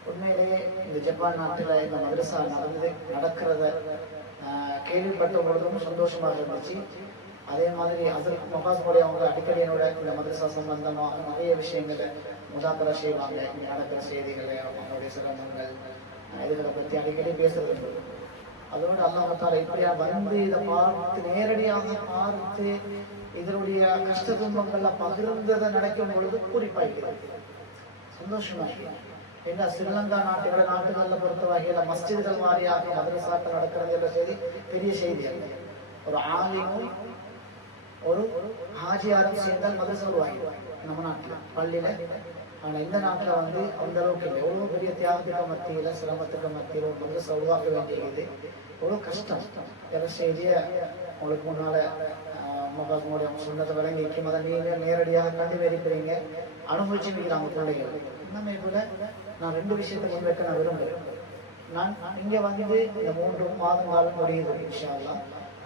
உண்மையிலேயே இந்த ஜப்பான் நாட்டில் இந்த மதரசா நடக்கிறத கேள்விப்பட்ட பொழுதும் சந்தோஷமாக இருந்துச்சு. அதே மாதிரி ஹசரத் மொஹாஸ் மோடி அவங்க அடிக்கடி என்னோட இந்த மதரசா சம்பந்தமாக நிறைய விஷயங்களை முதாக்கரா செய்வாங்க. இங்கே நடக்கிற செய்திகளை அவங்களுடைய சிரமங்கள் இதுகளை பற்றி அடிக்கடி பேசுறது. அதோடு அல்லாஹ் இப்படியா வந்து இதை பார்த்து நேரடியாக பார்த்து இதனுடைய கஷ்ட துன்பங்கள்ல பகிர்ந்ததை நினைக்கும் பொழுது குறிப்பாய்க்கிறது, சந்தோஷமாக. ஏன்னா ஸ்ரீலங்கா நாட்டுகளில் பொறுத்த வகையில மஸ்ஜிதுகள் வாரியாக மதரசாக்கள் நடக்கிறது என்ற செய்தி பெரிய செய்தி அல்ல. ஒரு ஆலிமும் ஒரு ஹாஜியாரும் சேர்ந்தால் மதரசா உருவாகிடுவாங்க நம்ம நாட்டில் பள்ளியில. ஆனா இந்த நாட்டில் வந்து அந்த அளவுக்கு இல்லை. எவ்வளவு பெரிய தியாகத்துக்கு மத்தியில சிரமத்துக்கு மத்தியில் ஒரு மதரசா உருவாக்க வேண்டியது எவ்வளவு கஷ்டம். என்ற செய்தியை உங்களுக்கு முன்னால மகாத்மோடைய அவங்க சொன்னதை விளங்கி வைக்கும். அதை நீங்க நேரடியாக கண்டுபிடிக்கிறீங்க, அனுபவிச்சு வைக்கிறாங்க பிள்ளைகள். இன்னமே கூட நான் 2 விஷயத்தை முன்வைக்க நான் விரும்புகிறேன். நான் இங்க வந்து இந்த 3 மாதம் காலம் முடியுது இன்ஷா அல்லாஹ்.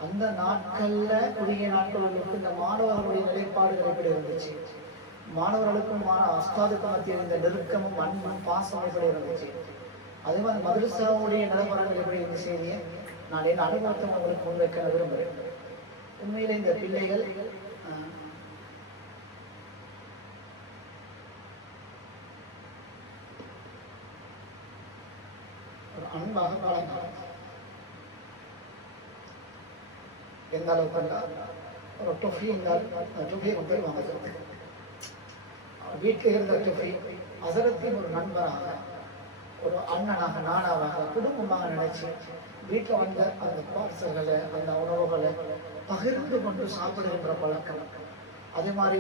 அந்த நாட்கள்ல குறுகிய நாட்களுக்கு இந்த மாணவர்களுடைய நிலைப்பாடுகள் எப்படி இருந்துச்சு, மாணவர்களுக்கும் அஸ்தாதுக்கு மத்தியில் இந்த நெருக்கமும் அன்பும் பாசம் எப்படி இருந்துச்சு, அதே மாதிரி மதரசாவுடைய நிலவரங்கள் எப்படி இருந்த செய்தியை நான் என் அனுபவத்தை உங்களுக்கு முன்வைக்க விரும்புகிறேன். உண்மையில இந்த பிள்ளைகள் ஒரு அன்பாக வளர்ந்தாங்க. எந்த அளவுக்கு ஒரு டொஃபி இருந்தால் டொஃபியை கொண்டு போய் வாங்க. வீட்டில் இருந்த டொஃபி அசரத்தின் ஒரு நண்பராக, ஒரு அண்ணனாக, நானாவாக, குடும்பமாக நினைச்சு வீட்டில் வந்த அந்த பார்சல்களை அந்த உணவுகளை பகிர்ந்து கொண்டு சாப்பிடுகின்ற பழக்கம். அதே மாதிரி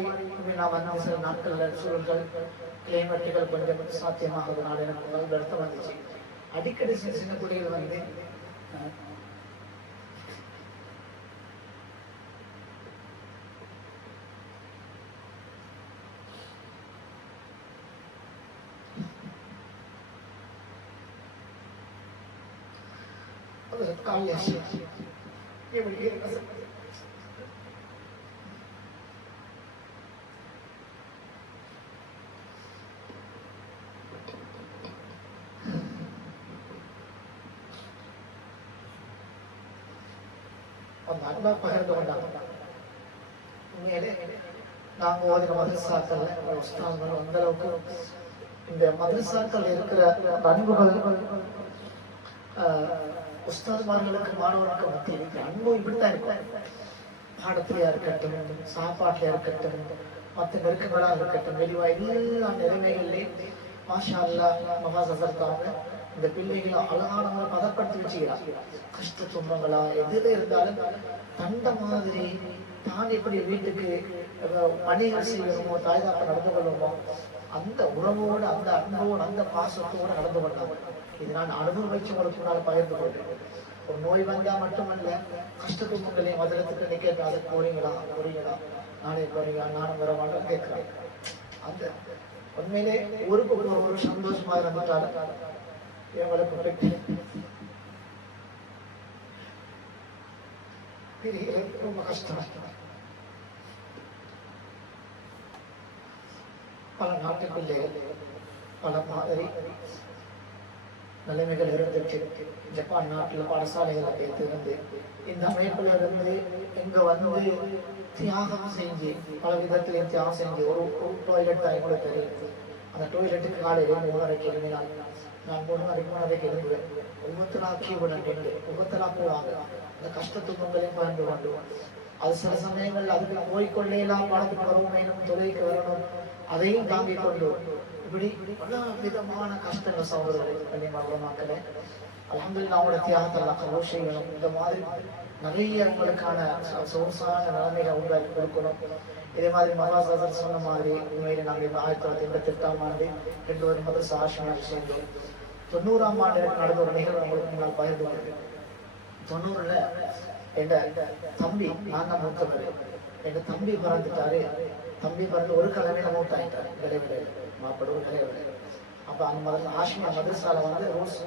நான் வந்து சில நாட்களில் சூழல்கள் கிளைமேட்டுகள் கொஞ்சம் சாத்தியமாகிறதுனால எனக்கு வருத்தம் வந்துச்சு. அடிக்கடி சின்ன குடிகள் வந்து காலையா எப்படி அந்த அன்பா பகிர்ந்து கொண்டாங்க. உண்மையிலே நாங்கள் ஓதின மதரசாக்கள் உஸ்தாதுகள் அந்த அளவுக்கு இந்த மதரசாக்கள் இருக்கிற அன்புகள் உஸ்தாதுமார்களுக்கு மாணவர்களுக்கு மத்தியில் அன்பு இப்படித்தான் இருக்கும். பாடத்திலையா இருக்கட்டும், சாப்பாட்டிலையா இருக்கட்டும், மற்ற நெருக்கங்களாக இருக்கட்டும், வெளிவா எல்லா நிலைமைகளிலே மாஷா அல்லாஹ் மகாஸ் ஹசரத் இந்த பிள்ளைகளை அழகானவங்களை பதப்படுத்தி வச்சுக்கிறார். கஷ்ட துன்பங்களா எதுல இருந்தாலும் தந்த மாதிரி தான் எப்படி வீட்டுக்கு பணிகள் செய்யணுமோ, தாய்தாப்ப நடந்து கொள்ளுமோ, அந்த உறவோடு அந்த அன்போடு அந்த பாசத்தோடு நடந்து கொண்டாங்க. இது நான் அனுபவிச்சு உங்களுக்கு பகிர்ந்து கொள்றேன். ஒரு நோய் வந்தா மட்டுமல்ல, கஷ்ட துன்பங்களையும் மதுரத்துக்கு நிக்க அதுக்கு போறீங்களா நானே போறீங்களா, நானும் வர மாட்டேன் கேட்கிறேன். அந்த உண்மையிலே ஒரு சந்தோஷமா இருந்துட்டாலும் எங்களுக்கு ரொம்ப கஷ்டம். பல நாட்டுக்குள்ளே பல மாதிரி நிலைமைகள் இருந்துச்சு. ஜப்பான் நாட்டில் பாடசாலைகளுக்கு இருந்து இந்த அமைப்புல இருந்து இங்க வந்து தியாகம் செஞ்சு பல விதத்திலையும் தியாகம் செஞ்சு ஒரு டாய்லெட் தான் கூட தெரியும். அந்த டாய்லெட்டுக்கு காலையில 3:30 எழுதினான். நான் 3:30 எழுதுவேன். ஒவ்வொருத்தராக கீவுடன் ஒவ்வொருத்தராக போவாங்க. அந்த கஷ்டத்து பொங்கலையும் பகிர்ந்து கொண்டுவோம். அது சில சமயங்கள் அதுக்கு போய்கொள்ளேலாம் பணத்துக்கு வரணும், தொழிலுக்கு வரணும், அதையும் தாங்கிக் கொண்டு இப்படி பல விதமான கஷ்டங்கள் சகோதரர்கள் கண்ணியமான மக்களே. அல்ஹம்துலில்லாஹ் அவங்களோட தியாகத்தெல்லாம் கபூல் செய்யணும். இந்த மாதிரி நிறைய உங்களுக்கான சொகுசான நிலைமைகளை உண்டாக்கி கொடுக்கணும். இதே மாதிரி மகாசாசர் சொன்ன மாதிரி உண்மையிலே நாங்கள் 1988ஆம் ஆண்டு 2 மதரசா ஆசிரியர் சேர்ந்து 90ஆம் ஆண்டு நடந்த ஒரு நிகழ்வு உங்களுக்கு முன்னால் பகிர்ந்து கொள்கிறேன். 90ல் என் தம்பி, நான் தான் மூத்தவர், என் தம்பி பிறந்துட்டாரு. தம்பி பிறந்து ஒரு கிழமையில மூத்தாயிட்டாரு. விளைவிட மாப்பட ஒரு விளைவிட. அப்ப அந்த ஆசிமியா மதரசால வந்து ரோஸ்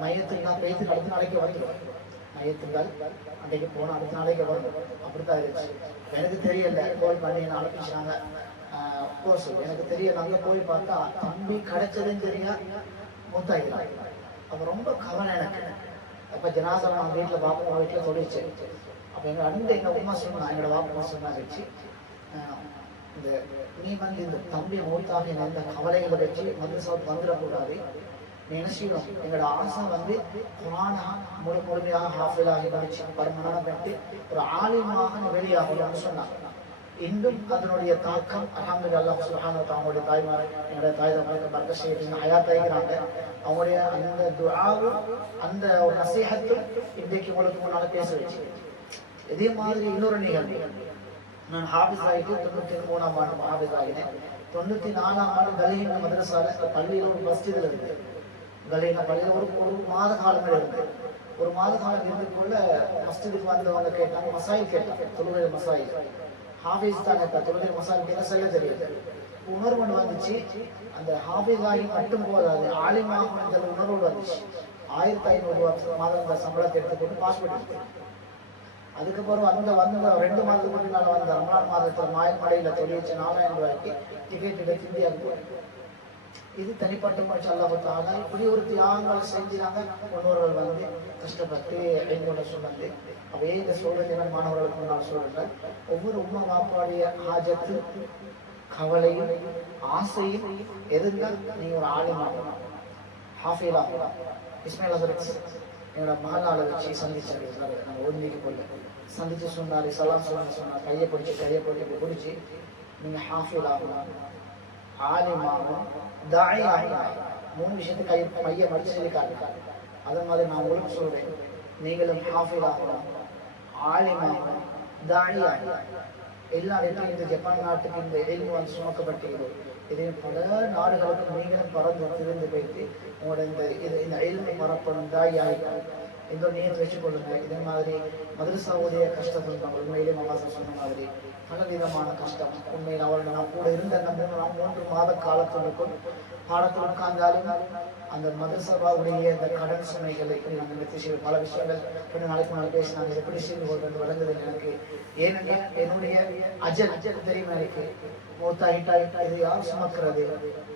மையத்துக்கு பேசி அடுத்த நாளைக்கு வந்துடுவேன். மையத்துங்கள் அன்றைக்கு போன அடுத்த நாளைக்கு வரணும். அப்படித்தான் இருந்துச்சு. எனக்கு தெரியல, கோல் பண்ணி என்ன அனுப்பிச்சாங்க. கோர்ஸ் எனக்கு தெரியல. அங்கே போய் பார்த்தா தம்பி கிடைச்சதுன்னு தெரியா மூத்தாகிறான். அப்ப ரொம்ப கவலை எனக்கு. அப்ப ஜனாசா நான் வீட்டில் பாப்பா வீட்டில் சொல்லிச்சு. அப்ப எங்க அடுத்து எங்க உமா சொன்னா, எங்களோட பாப்பா சொன்னா வச்சு இந்த நீ வந்து இந்த தம்பி மூத்தாக இந்த கவலைகளை வச்சு மதரசாவுக்கு வந்துடக்கூடாது. நீ என்ன செய்யணும், எங்களோட ஆசை வந்து குரானா முழுமையாக ஹாஃபிலாகி படிச்சு பரமனான பெற்று ஒரு ஆலிமாக வெளியாகணும்னு சொன்னாங்க. இன்னும் அதனுடைய தாக்கம் அல்ஹம்துலில்லாஹ் சுப்ஹானஹு வ தஆலா அவங்களுடைய தாய்மார், என்னோட தாய் தந்தைக்கு பரக்கத் செய்யறீங்க, ஹயாத்தாகிறாங்க. அவங்களுடைய அந்த துஆவும் அந்த ஒரு நசீஹத்தும் இன்றைக்கு உங்களுக்கு முன்னால பேச வச்சு. இதே மாதிரி இன்னொரு நிகழ்வு, நான் ஹாஃபிஸ் ஆகிட்டு 93ஆம் ஆண்டு ஹாஃபிஸ் ஆகினேன். 94ஆம் ஆண்டு கலீன மதரசால பள்ளியில் ஒரு மஸ்ஜிதில் இருக்கு. கலீன பள்ளியில் ஒரு மாத காலம் இருக்கு. ஒரு மாத காலம் இருந்துக்குள்ள மஸ்ஜிதுக்கு வந்தவங்க கேட்டாங்க, மசாயில் கேட்டாங்க, தொழுகை மசாயில். ஹாஃபிஸ் தான் கேட்டா, தொழுகை மசாயில் கேட்க சொல்ல தெரியாது. உணர்வு வந்துச்சு. அந்த ஹாஃபிஸ் ஆகி மட்டும் போதாது, ஆலிமாக அந்த உணர்வு வந்துச்சு. 1500 ரூபாய் மாதம் சம்பளத்தை எடுத்துக்கொண்டு பாஸ்போர்ட் எடுத்து அதுக்கப்புறம் அந்த 2 மாதத்துக்கு முன்னால வந்த ரமலான் மாதத்துல மாயமடையில தொழிற்சி 4000 ரூபாய்க்கு டிக்கெட் எடுத்து இந்தியாவுக்கு போயிருக்கு. இது தனிப்பட்ட முறைச்சு அல்லாஹ் தஆலா இப்படி ஒரு தியாகங்கள் செஞ்சாங்க. முன்னோர்கள் வந்து கஷ்டப்பட்டு எங்களோட சொன்னது. அவையே இந்த சூழல் மாணவர்களுக்கு முன்னால் சொல்றேன். ஒவ்வொரு உம்மா பாப்பாடைய ஹாஜத்து, கவலையும் ஆசையும் எதுதான் நீங்க ஒரு ஆலிமாகணும், ஹாஃபிலாகணும். இஸ்மாயில் ஹசரத் எங்களோட மகளால வச்சு சந்திச்சாரு. நம்ம ஒதுங்கிக்கு போல சந்திச்சு சொன்னாரு, சலாம் சொன்னார், கையை பிடிச்சி நீங்க ஹாஃபில் ஆகலாம், ஆலிமாகணும், தாய் ஆகலாம். 3 விஷயத்துக்கு மைய மடிச்சு சொல்லிக்காங்க. அதே மாதிரி நான் உங்களுக்கு சொல்றேன், நீங்களும் ஹாஃபில் ஆகலாம், ஆலிமாகணும், தாய் ஆகலாம். எல்லா இடத்துலையும் இந்த ஜப்பான் நாட்டுக்கு இந்த எல்மு வந்து சுமக்கப்பட்டீர்கள். இதே பல நாடுகளுக்கு நீங்களும் பறந்து திறந்து வைத்து உங்களோட இந்த எல்மை மரப்படும் தாய் ஆகிட்டாங்க. இந்த நீர் வச்சு கொள்ளுங்க. இதே மாதிரி மதரசாவுடைய கஷ்டங்கள் நம்ம உண்மையிலே மகாசம் சொன்ன மாதிரி பலவிதமான கஷ்டம். உண்மையில் அவர்கள் நான் கூட இருந்த 3 மாத காலத்திற்குள் பாடத்தில் உட்கார்ந்தாலும் அந்த மதரசாவுடைய இந்த கடன் சுமைகளை நாங்கள் நிறுத்தி செய்வோம். பல விஷயங்கள் 2 நாளைக்கு முன்னாடி பேசினாங்க. எப்படி செய்து கொண்டு வழங்குது எனக்கு. ஏனென்றால் என்னுடைய அஜல் தெரியுமா எனக்கு மூத்தாயிட்டா இது யார் சுமக்கிறது,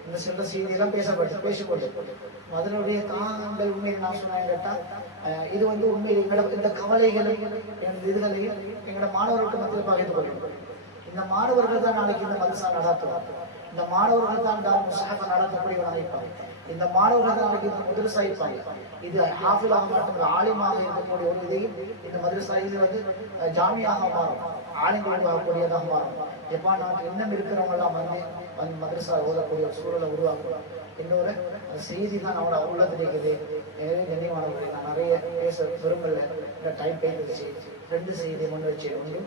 இந்த சில செய்தியெல்லாம் பேசிக்கொண்டு அதனுடைய தாகங்கள் உண்மையை நான் சொன்னேன் கேட்டா, இது வந்து உண்மையில் இந்த கவலைகளையும் இதுகளையும் எங்களோட மாணவர்களுக்கு மத்தியில் பகிர்ந்து கொள்ளும். இந்த மாணவர்கள் தான் நாளைக்கு இந்த மதரசா நடத்துவார். இந்த மாணவர்கள் தான் முஸ்ஹப் நடத்தக்கூடிய நினைப்பாங்க. இந்த மாணவர்கள் தான் நாளைக்கு இந்த மதரசா இருப்பாங்க. இது ஹாஃபிலாக மட்டும் ஆலிமாக இருக்கக்கூடிய ஒரு இதையும் இந்த மதரசா இது வந்து ஜாமியாக மாறும், ஆலிம்கள் வரக்கூடியதாக மாறும். எப்பா நாட்டு இன்னும் இருக்கிறவங்க எல்லாம் வந்து மதரசா ஓதக்கூடிய ஒரு சூழலை உருவாக்குவாங்க. இன்னொரு செய்தி தான் அவங்கள உள்ளது இருக்குது. எனவே கண்ணியமானவர்கள், நான் நிறைய பேச விரும்பல, இந்த டைம் போயிடுச்சு. 2 செய்தியை முன் வச்சு. ஒன்று,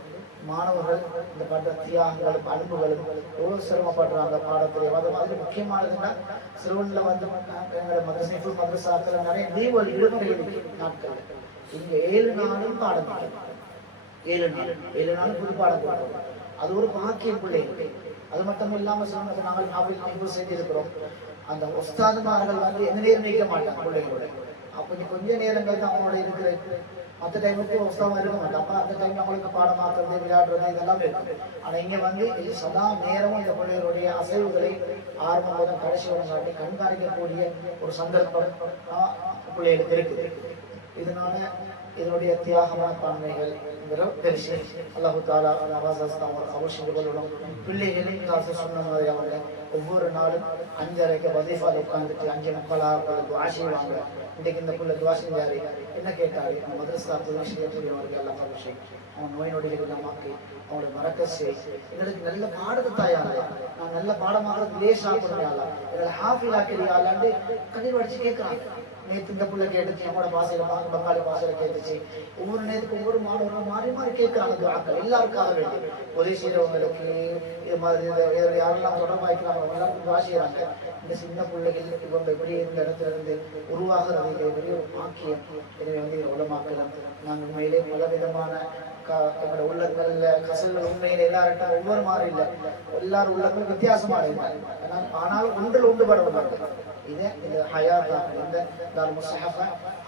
மாணவர்கள் இந்த பண்ற தியாகங்களும் அன்புகளும் எவ்வளவு சிரமப்படுறாங்க பாடத்திலே. அது மாதிரி முக்கியமானதுன்னா சிறுவன்ல வந்து எங்களோட மதரசாக்கள் நிறைய லீவல் விடுமுறை நாட்கள். இங்க 7 நாளும் பாடம், 7 நாள் புது பாடம் போடுறோம். அது ஒரு பாக்கியம் பிள்ளைகள். அது மட்டும் இல்லாம சொன்னது நாங்கள் செஞ்சிருக்கிறோம். அந்த உஸ்தாதுமார்கள் வந்து எந்த நேரம் நீக்க மாட்டாங்க பிள்ளைகளோட. அப்ப கொஞ்ச நேரங்கள் தான் அவங்களோட இருக்கிற மற்ற டைமுக்கு உஸ்தாமா இருக்க மாட்டோம். அப்போ அந்த டைம் அவங்களுக்கு பாடமாக்குறது, விளையாடுறது இதெல்லாம் இருக்கும். ஆனால் இங்கே வந்து சதா நேரமும் இந்த பிள்ளைகளுடைய அசைவுகளை ஆரம்பம் முதல் கடைசி காட்டி கண்காணிக்கக்கூடிய ஒரு சந்தர்ப்பம் பிள்ளைகளுக்கு இருக்குது. இதனால இதனுடைய தியாகமான பான்மைகள் பெருசு. அல்லாஹு தாலா அவசியம் பிள்ளைகளின் காசு சொன்ன மாதிரி அவங்க ஒவ்வொரு நாளும் 5:30 வதீஃபால உட்காந்துட்டு 5 மக்களாக துவா செய்வாங்க. இன்றைக்கு இந்த பிள்ளை துவா செஞ்சாரு, என்ன கேட்டாரு, நம்ம மதரசா புதுவை செய்யக்கூடியவர்கள் எல்லாம் விஷயம் அவன் நோய் நொடிகள் இல்லாமாக்கி அவங்களை மறக்க செய். எங்களுக்கு நல்ல பாடத்தை தாயால நான் நல்ல பாடமாகிறது லேசா கொடுமையாளா எங்களை ஹாஃபில் ஆக்கிறியாலாண்டு கண்ணீர் வடிச்சு கேட்கிறாங்க. நேற்று இந்த பிள்ளை கேட்டுச்சு, நம்மளோட பாசையில பங்காளி பாசையில கேட்டுச்சு. ஒவ்வொரு நேரத்துக்கு ஒவ்வொரு மாணவர்களும் மாறி மாறி கேட்கிறாங்க துஆக்கள். எல்லாருக்காக வேண்டி உதவி செய்யறவங்களுக்கு இது மாதிரி யாரெல்லாம் தொடர்பாய்க்கிறாங்க எல்லாருக்கும் துஆ செய்யறாங்க. இந்த சின்ன பிள்ளைகள் இவங்க எப்படி இந்த இடத்துல இருந்து உருவாகிறது பெரிய ஒரு பாக்கியம். எனவே வந்து உலமாக்கலாம் நாங்கள் உண்மையிலே பல விதமான எங்களோட உள்ளங்கள்ல கசல்கள் உண்மையில எல்லார்ட்ட ஒவ்வொரு மாதிரி இல்லை, எல்லாரும் உள்ளங்களும் வித்தியாசமா இல்லை. ஆனால் ஒன்றில் ஒன்றுபடுவாங்க. இதை இந்த ஹயாத்தா இந்த முஸ்ஹஃப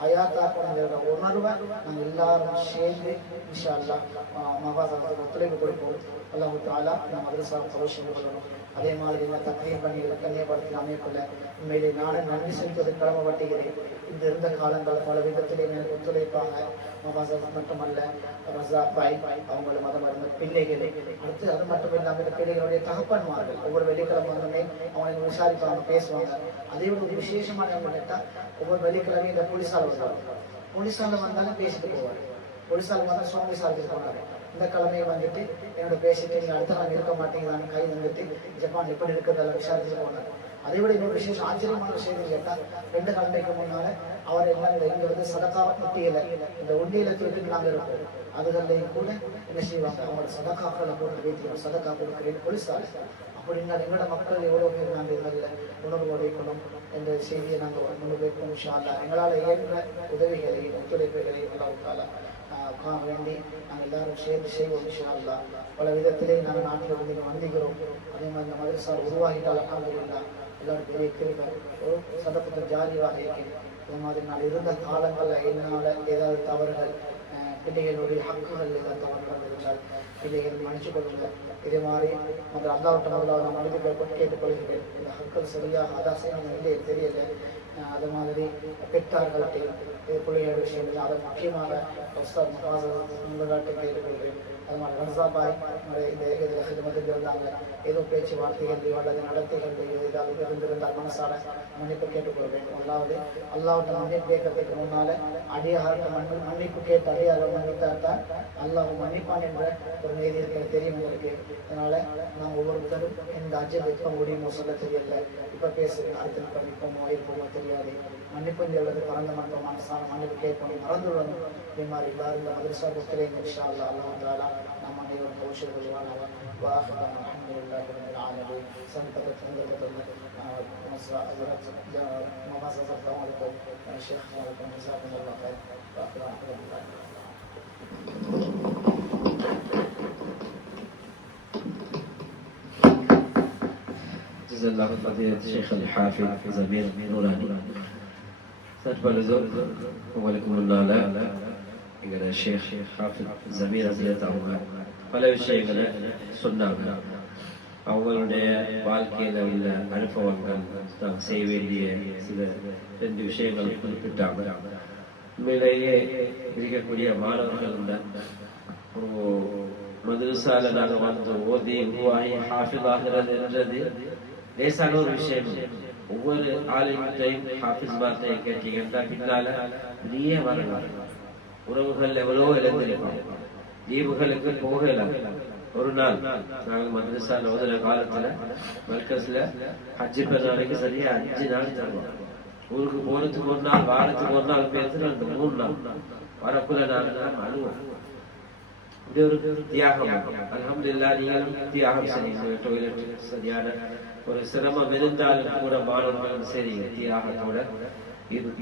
ஹயாத்தாக்குங்கிற உணர்வை நாங்கள் எல்லாரும் சேர்ந்து இன்ஷா அல்லாஹ் மகாசாரத்துக்கு ஒத்துழைப்பு கொடுப்போம். அல்லாஹு தாலா இந்த மதரசா அவசியம் கொள்ளணும். அதே மாதிரி இந்த தக்ரீம் பணிகளை கண்ணியப்படுத்தின அமைப்புல உண்மையிலே நானும் நன்றி செலுத்துவதை கடமைப்பட்டுகிறேன். இந்த இருந்த காலங்கள் பல விதத்திலே எனக்கு ஒத்துழைப்பாங்க. மகாசாரத் மட்டுமல்ல ரஸாக் பாய் அவங்கள மதம் இருந்த பிள்ளைகளை அடுத்து அது மட்டும் இல்லாமல் இந்த பிள்ளைகளுடைய தகப்பன்மார்கள் ஒவ்வொரு வெள்ளிக்கிழமை வந்தோடனே அவங்க விசாரிப்பாங்க, பேசுவாங்க. அதே ஒரு விசேஷமான கேட்டால் ஒவ்வொரு வெள்ளிக்கிழமையும் இந்த போலீஸால் வருவாங்க. போலீஸால வந்தாலும் பேசிட்டு போவார். போலீஸால் வந்தால் சுவாமி விசாரிச்சுட்டு போனாரு. இந்த கிழமையை வந்துட்டு என்னோட பேசிட்டு நீங்கள் அடுத்த நாள் இருக்க மாட்டீங்களான்னு கை வந்துட்டு ஜப்பான் எப்படி இருக்கிறதெல்லாம் விசாரிச்சுட்டு போனார். அதை விட இன்னொரு விசேஷம் ஆச்சரியமான விஷயம் கேட்டால் 2 கிழமைக்கு முன்னால அவர் எல்லாம் இங்கே வந்து சதக்கா முட்டியலை இந்த உண்டியலை தூக்கிட்டு நாங்கள் இருப்போம். அதுகள்லையும் கூட என்ன செய்வாங்க, அவங்களோட சதக்காக்களை போட்டு வைத்திருக்கோம். சதக்கா கொடுக்குறேன் போலீஸார் அப்படின்னா எங்களோட மக்கள் எவ்வளோ பேர் நாங்கள் இதில் உணர்வு உடைக்கணும் என்ற செய்தியை நாங்கள் முன்வைப்போம். இன்ஷா அல்லாஹ் எங்களால் ஏற்ற உதவிகளை ஒத்துழைப்புகளை எல்லாம் வேண்டி நாங்கள் எல்லாரும் சேர்ந்து செய்வோம். இன்ஷா அல்லாஹ் பல விதத்திலே நாங்கள் நாட்டில் வந்து வந்திக்கிறோம். அதே மாதிரி இந்த மதரசா உருவாகிட்டால் அல்ஹம்துலில்லாஹ் எல்லாரும் பெரிய கிருபை ஒரு சதப்பத்தில் ஜாலியாக இருக்கிறது. இந்த மாதிரி நான் இருந்த காலங்களில் என்னால் ஏதாவது தவறுகள் பிள்ளைகளுடைய ஹக்குகள் ஏதாவது தவறுகள் இருந்தால் பிள்ளைகள் மன்னிச்சு கொள்ளுங்கள். இதே மாதிரி அந்த அல்லாஹ்விட்ட முதலாவது மனிதர்கள் கேட்டுக்கொள்கிறேன். இந்த ஹக்குகள் சரியாக அதான் செய்யணும் இல்லையே தெரியலை. அது மாதிரி பெற்றார்கள்ட்ட பிள்ளைகள் விஷயங்கள் அதை முக்கியமாக உங்களாட்ட கேட்டுக்கொள்கிறேன். அது மாதிரி ரஸாபாய் இந்த இதில் ஹிதமத்துக்கு இருந்தாங்க. ஏதோ பேச்சுவார்த்தைகள்லையோ அல்லது நடத்தைகள்லையோ ஏதாவது இருந்திருந்தால் மனசால மன்னிப்பு கேட்டுக்கொள்வேன். அல்லாவது அல்லாஹ்விட்ட மன்னிப்பு கேட்கறதுக்கு முன்னால அடியார்கிட்ட மன்னிப்பு கேட்டு அடியாரை மன்னித்தாத்தான் அல்லாஹ் மன்னிப்பான் என்ற ஒரு நீதி இருக்கிறது தெரியும் உங்களுக்கு. அதனால நாம் ஒவ்வொருத்தரும் இந்த அஜித் எப்போ முடியுமோ சொல்ல தெரியல. இப்போ பேசுகிறேன், அடுத்த படிப்போமோ இருப்போமோ தெரியாது. மன்னிப்பு உள்ளது பறந்த மட்டும் மனசான மன்னிப்பு கேட்போம், மறந்துள்ளணும். இதே மாதிரி எல்லாரும் இந்த மதரசா ஒத்துழைங்க இன்ஷா அல்லாஹ். அல்லாஹ் தாலா நம்ம அனைவரும் கோஷல் கொள்வானவன் வாஹிதான் அல்ஹம்துலில்லாஹி ரப்பில் ஆலமீன். சந்தகத் சந்தகத் மகாசரத் அவங்களுக்கும் ஷேக் அவங்களுக்கும் ஜஸாக்குமுல்லாஹ் கைர். வாஹிதான் அல்ஹம்துலில்லாஹ். جزا الله فضيلة الشيخ الحافظ زمير نوراني. تتبلزون ولكم النالا إلى الشيخ حافظ زمير زيادة பல விஷயங்களை சொன்னாங்க. அவங்களுடைய வாழ்க்கையில் உள்ள அனுபவங்கள் நாம் செய்ய வேண்டிய சில 2 விஷயங்கள் குறிப்பிட்டாங்க. உண்மையிலேயே இருக்கக்கூடிய மாணவர்கள் ஒரு மதரசால நாங்கள் வந்து ஓதி உருவாகி ஹாஃபிஸ் ஆகிறது என்றது லேசான ஒரு விஷயம். ஒவ்வொரு ஆளுமையும் ஹாஃபிஸ் வார்த்தையை கேட்டீங்கன்னா பின்னால பெரிய வரலாம். உறவுகள் எவ்வளவோ இழந்திருப்பாங்க. லீவுகளுக்கு போகலாம். ஒரு நாள் நாங்கள் மதரசால ஓதுற காலத்துல மர்கஸ்ல ஹஜ்ஜி பெருநாளைக்கு சரியா 5 நாள் தருவோம். ஊருக்கு போறதுக்கு ஒரு நாள், வாரத்துக்கு ஒரு நாள் பேசுறது 3 நாள் வரக்குள்ள நாங்கள் அழுவோம். இது ஒரு தியாகம். அல்ஹம்துலில்லாஹ் நீங்களும் தியாகம் செய்யுங்க. டொய்லெட் சரியான ஒரு சிரமம் இருந்தாலும் கூட மாணவர்கள் செய்றீங்க தியாகத்தோட.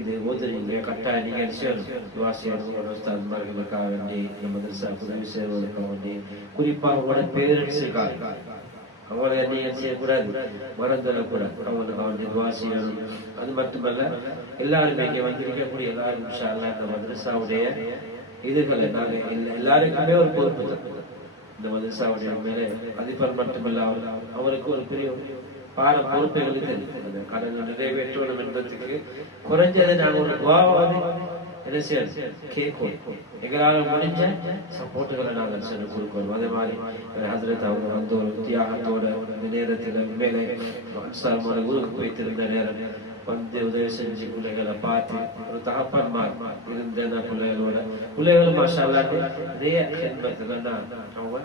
இது ஓதுறீங்க, கட்டாயம் நீங்கள் செய்யணும்மார்களுக்காக வேண்டி இந்த மதரசா உதவி செய்வதற்காக வேண்டி குறிப்பாக உங்களோட பேரண்ட்ஸுக்காக அவங்களை நீங்கள் செய்யக்கூடாது, மறந்துடக்கூடாது. அவங்களுக்கு அவனுடைய துவா செய்யணும். அது மட்டுமல்ல எல்லாருமே இங்கே வந்திருக்கக்கூடிய எல்லாரும் இன்ஷா அல்லாஹ் இந்த மதரசாவுடைய இதுகளை நாங்கள் எல்லாருக்குமே ஒரு பொறுப்பு தான். இந்த மதரசாவுடைய மேலே அதிபர் மட்டுமல்ல, அவருக்கு ஒரு பெரிய பாரம் பொறுப்புகள் தெரியும். கடனை நிறைவேற்றணும் என்பதற்கு குறைஞ்சதை நாங்கள் ஒரு துவாவாவது என்ன செய்யணும், கேட்கும். எங்களால் முடிஞ்ச சப்போர்ட்டுகளை நாங்கள் சென்று கொடுக்கணும். அதே மாதிரி ஹசரத் அவங்க வந்து ஒரு தியாகத்தோட இந்த நேரத்தில் மேலே ஊருக்கு போய்த்திருந்த நேரம் வந்து உதவி செஞ்சு பிள்ளைகளை பார்த்து ஒரு தகப்பன்மார் இருந்த பிள்ளைகளும் மாஷா அல்லாஹ் நிறைய ஹித்மத்துல அவங்க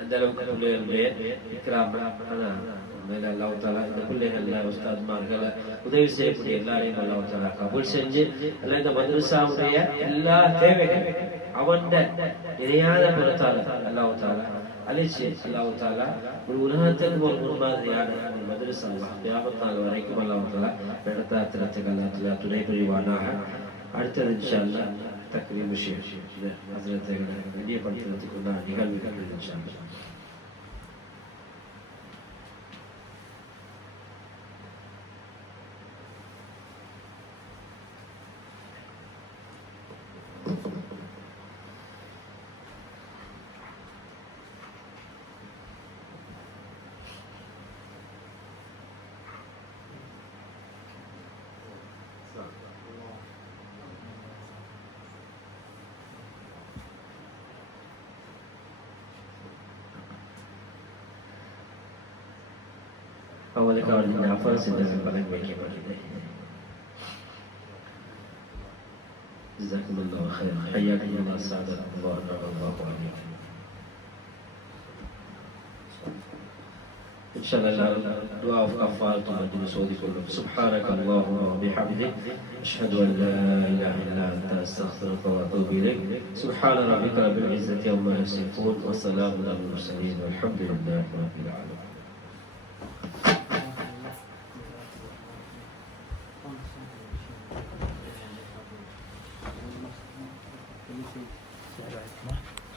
அந்த அளவுக்கு பிள்ளைகளுடைய மேல அல்லாஹ் தஆலா இந்த பிள்ளைகள உஸ்தாத்மார்களை உதவி செய்யக்கூடிய எல்லாரையும் அல்லாஹ் தஆலா கபூல் செஞ்சு இந்த மதரசாவுடைய எல்லா தேவைகள் அவன்ட இணையாத பொறுத்தால அல்லாஹ் தஆலா அலிசி அல்லாஹ் தஆலா ஒரு உலகத்துக்கு ஒரு முன்மாதிரியான ஒரு மதரசா கியாமத் நாள் வரைக்கும் அல்லாஹ் தஆலா நடத்தாத்திரத்துக்கு அல்லாஹ் தஆலா துணை புரிவானாக. அடுத்தது இன்ஷா அல்லாஹ் தக்ரீம் விஷயம் ஹஸ்ரத்தை வெளியப்படுத்துறதுக்கு நான் நிகழ்வுகள் இன்ஷா அல்லாஹ். அவங்களுக்கு அவர்களின் அஃபர் சென்டர்கள் பலன் வைக்கப்படுகிறது. ஜஸாக்குமுல்லாஹு கைரன். ஹய்யாக்குமுல்லாஹ் ஸஅதத்துல்லாஹ் வபரகாத்துஹு அலைக்கும். இன்ஷாஅல்லாஹ் துஆ கஃபாரத்து மஜ்லிஸ் ஓதிக்கொள்ளும். சுப்ஹானக அல்லாஹும்ம வ பிஹம்திக் அஷ்ஹது அன் லா இலாஹா இல்லா அன்த அஸ்தக்ஃபிருக வ அத்தூபு இலைக். சுப்ஹான ரப்பிக ரப்பில் இஸ்ஸத்தி அம்மா யசிஃபூன் வ ஸலாமுன் அலல் முர்ஸலீன் வல்ஹம்துலில்லாஹி ரப்பில் ஆலமீன்.